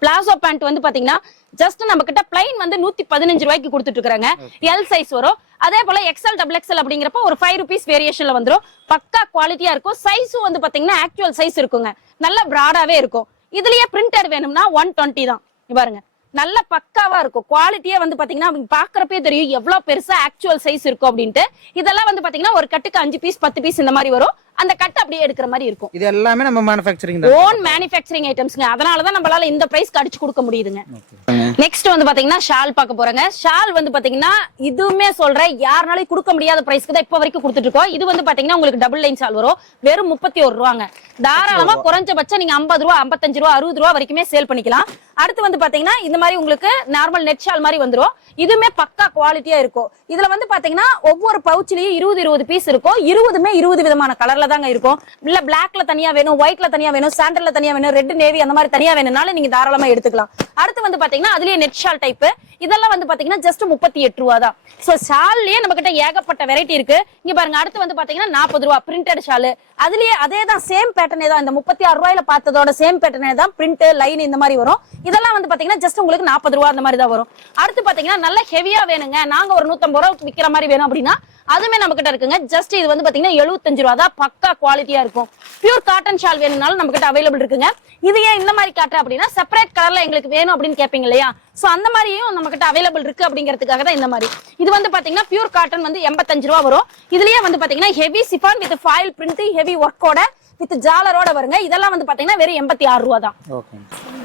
பிளாசோ பேண்ட் வந்து பாத்தீங்கன்னா ஜஸ்ட் நம்ம கிட்ட பிளைன் வந்து 115 ரூபாய்க்கு கொடுத்துட்டு இருக்காங்க. எல் சைஸ் வரும். அதே போல XL, XXL அப்படிங்கிறப்ப ஒரு 5 rupees வேரியேஷன்ல வந்துரும். பக்கா குவாலிட்டியா இருக்கும். சைஸும் வந்து பாத்தீங்கன்னா ஆக்சுவல் சைஸ் இருக்குங்க, நல்ல பிராடாவே இருக்கும். இதுலயே பிரிண்டட் வேணும்னா 120 தான். பாருங்க நல்ல பக்காவா இருக்கும். குவாலிட்டியே வந்து பாத்தீங்கன்னா பாக்குறப்பே தெரியும் எவ்வளவு பெருசா ஆக்சுவல் சைஸ் இருக்கும் அப்படின்ட்டு. இதெல்லாம் வந்து பாத்தீங்கன்னா ஒரு கட்டுக்கு 5 பீஸ் 10 பீஸ் இந்த மாதிரி வரும். அந்த கட் அப்படியே எடுக்கிற மாதிரி இருக்கும். இது எல்லாமே நம்ம மேனுஃபேக்சரிங் தான், ஓன் மேனுஃபேக்சரிங் ஐட்டம்ஸ்ங்க. அதனால தான் நம்மளால இந்த பிரைஸ்க்கு அடிச்சு கொடுக்க முடியுதுங்க. நெக்ஸ்ட் வந்து பாத்தீங்கன்னா ஷால் பார்க்க போறேங்க. ஷால் வந்து பாத்தீங்கன்னா இதுவுமே சொல்றேன், யாருனாலும் கொடுக்க முடியாத பிரைஸ்க்கு தான் இப்ப வரைக்கும் கொடுத்துட்டு இருக்கோம். இது வந்து பாத்தீங்கன்னா உங்களுக்கு டபுள் லைன் ஷால் வரும், வெறும் 31 ரூபாங்க. தாராளமா குறைஞ்சபட்சம் நீங்க 50 ரூபா, 55 ரூபா, 60 ரூபா வரைக்குமே சேல் பண்ணிக்கலாம். அடுத்து வந்து பாத்தீங்கன்னா இந்த மாதிரி உங்களுக்கு நார்மல் நெட் ஷால் மாதிரி வந்துரும். இதுமே பக்கா குவாலிட்டியா இருக்கும். இதுல வந்து பாத்தீங்கன்னா ஒவ்வொரு பவுச்லயும் 20 பீஸ் இருக்கும். 20 விதமான கலர்ல தாங்க இருக்கும். இல்ல பிளாக்ல தனியா வேணும், ஒயிட்ல தனியா வேணும், சாண்டல்ல தனியா வேணும், ரெட் நேவி அந்த மாதிரி தனியா வேணும்னாலும் நீங்க தாராளமா எடுத்துக்கலாம். அடுத்து வந்து பாத்தீங்கன்னா அதுலயே நெட் ஷால் டைப், இதெல்லாம் வந்து பாத்தீங்கன்னா ஜஸ்ட் 38 ரூபா தான். சோ ஷால்லயே நம்ம கிட்ட ஏகப்பட்ட வெரைட்டி இருக்கு. இங்க பாருங்க, அடுத்து வந்து பாத்தீங்கன்னா 40 ரூபா பிரிண்டட் ஷால். அதுலயே அதே தான் சேம் பேட்டர்னே தான், இந்த 36 ரூபாயில பார்த்ததோட சேம் பேட்டர்னே தான், பிரிண்ட் லைன் இந்த மாதிரி வரும். இதெல்லாம் வந்து பாத்தீங்கன்னா ஜஸ்ட் உங்களுக்கு 40 ரூபா அந்த மாதிரி தான் வரும். அடுத்து பாத்தீங்கன்னா நல்ல ஹெவியா வேணுங்க, நாங்க ஒரு 150 ரூபா விக்கிற மாதிரி வேணும் அப்படின்னா அதுமே நம்ம கிட்ட இருக்குங்க. ஜஸ்ட் இது வந்து பாத்தீங்கன்னா 75 ரூபா தான், பக்கா குவாலிட்டியா இருக்கும். பியூர் காட்டன் ஷால் வேணும்னாலும் நம்ம கிட்ட அவைலபிள் இருக்குங்க. இது ஏன் இந்த மாதிரி காட்டுறேன் அப்படின்னா செப்பரேட் கலர்ல எங்களுக்கு வேணும் அப்படின்னு கேட்பீங்க இல்லையா, சோ அந்த மாதிரியும் நம்ம கிட்ட அவைலபிள் இருக்கு அப்படிங்கிறதுக்காக தான் இந்த மாதிரி. இது வந்து பாத்தீங்கன்னா பியூர் காட்டன் வந்து 85 ரூபா வரும். இதுலயே வந்து பாத்தீங்கன்னா heavy chiffon with foil print, heavy ஒர்க்கோட வித் ஜாலரோட வருங்க. இதெல்லாம் வந்து பாத்தீங்கன்னா வெறும் 86 ரூபா தான்.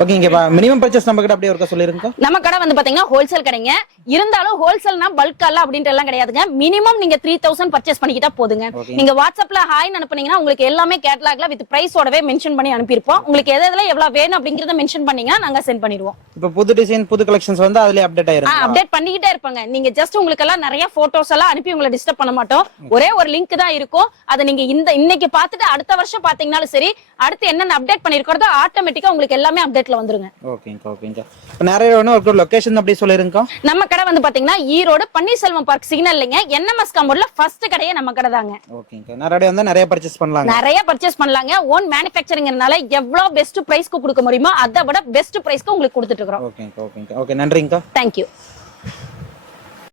ஓகேங்க. மினிமம் பர்ச்சேஸ் நம்ம கிட்ட அப்படியே இருக்க சொல்லிருங்க. நம்ம கடை வந்து பாத்தீங்கன்னா ஹோல்சேல் கடைங்க. இருந்தாலும் ஹோல்சேல்னா பல்க் அல்ல அப்படின்ற எல்லாம் கிடையாதுங்க. மினிமம் நீங்க 3000 பர்ச்சேஸ் பண்ணிக்கிட்டா போதுங்க. நீங்க வாட்ஸ்அப்ல ஹாய் அனுப்புனீங்கன்னா உங்களுக்கு எல்லாமே கேட்டலாக்ல வித் பிரைஸோடவே மென்ஷன் பண்ணி அனுப்பியிருப்போம். உங்களுக்கு எதுல எவ்வளவு வேணும் அப்படிங்கறத மென்ஷன் பண்ணீங்கன்னா நாங்க சென்ட் பண்ணிடுவோம். இப்போ புது டிசைன் புது கலெக்ஷன்ஸ் வந்து அதுலயே அப்டேட் ஆயிரும். அப்டேட் பண்ணிக்கிட்டே இருப்பாங்க. நீங்க ஜஸ்ட் உங்களுக்கு எல்லாம் நிறைய போட்டோஸ் எல்லாம் அனுப்பி உங்களை டிஸ்டர்ப் பண்ண மாட்டோம். ஒரே ஒரு லிங்க் தான் இருக்கும். அதை நீங்க இன்னைக்கு பார்த்துட்டு அடுத்த வருஷம் பாத்தீங்கன்னாலும் சரி, அடுத்து என்னென்ன அப்டேட் பண்ணிருக்கோ ஆட்டோமேட்டிக்கா உங்களுக்கு எல்லாமே அப்டேட்ல வந்துருங்க. ஓகேங்க. நிறைய ஒரு லொகேஷன் அப்படி சொல்லிருங்க. நம்ம கடை வந்து பாத்தீங்கன்னா ஈரோடு பன்னீர்செல்வம் பார்க் சிக்னல்லைங்க, என்எம்எஸ் காம்பவுண்ட்ல ஃபர்ஸ்ட் கடையே நம்ம கடை தாங்க. ஓகேங்க. நிறைய வந்து நிறைய பர்ச்சேஸ் பண்ணலாம். நிறைய பர்ச்சேஸ் பண்ணலாங்க. ஓன் மேனுஃபேக்சரிங்கிறனால எவ்வளவு பெஸ்ட் பிரைஸ்க்கு கொடுக்க முடியுமோ அதை விட பெஸ்ட் பிரைஸ்க்கு உங்களுக்கு கொடுத்துட்டு இருக்கோம். ஓகே, நன்றிங்க. தேங்க்யூ.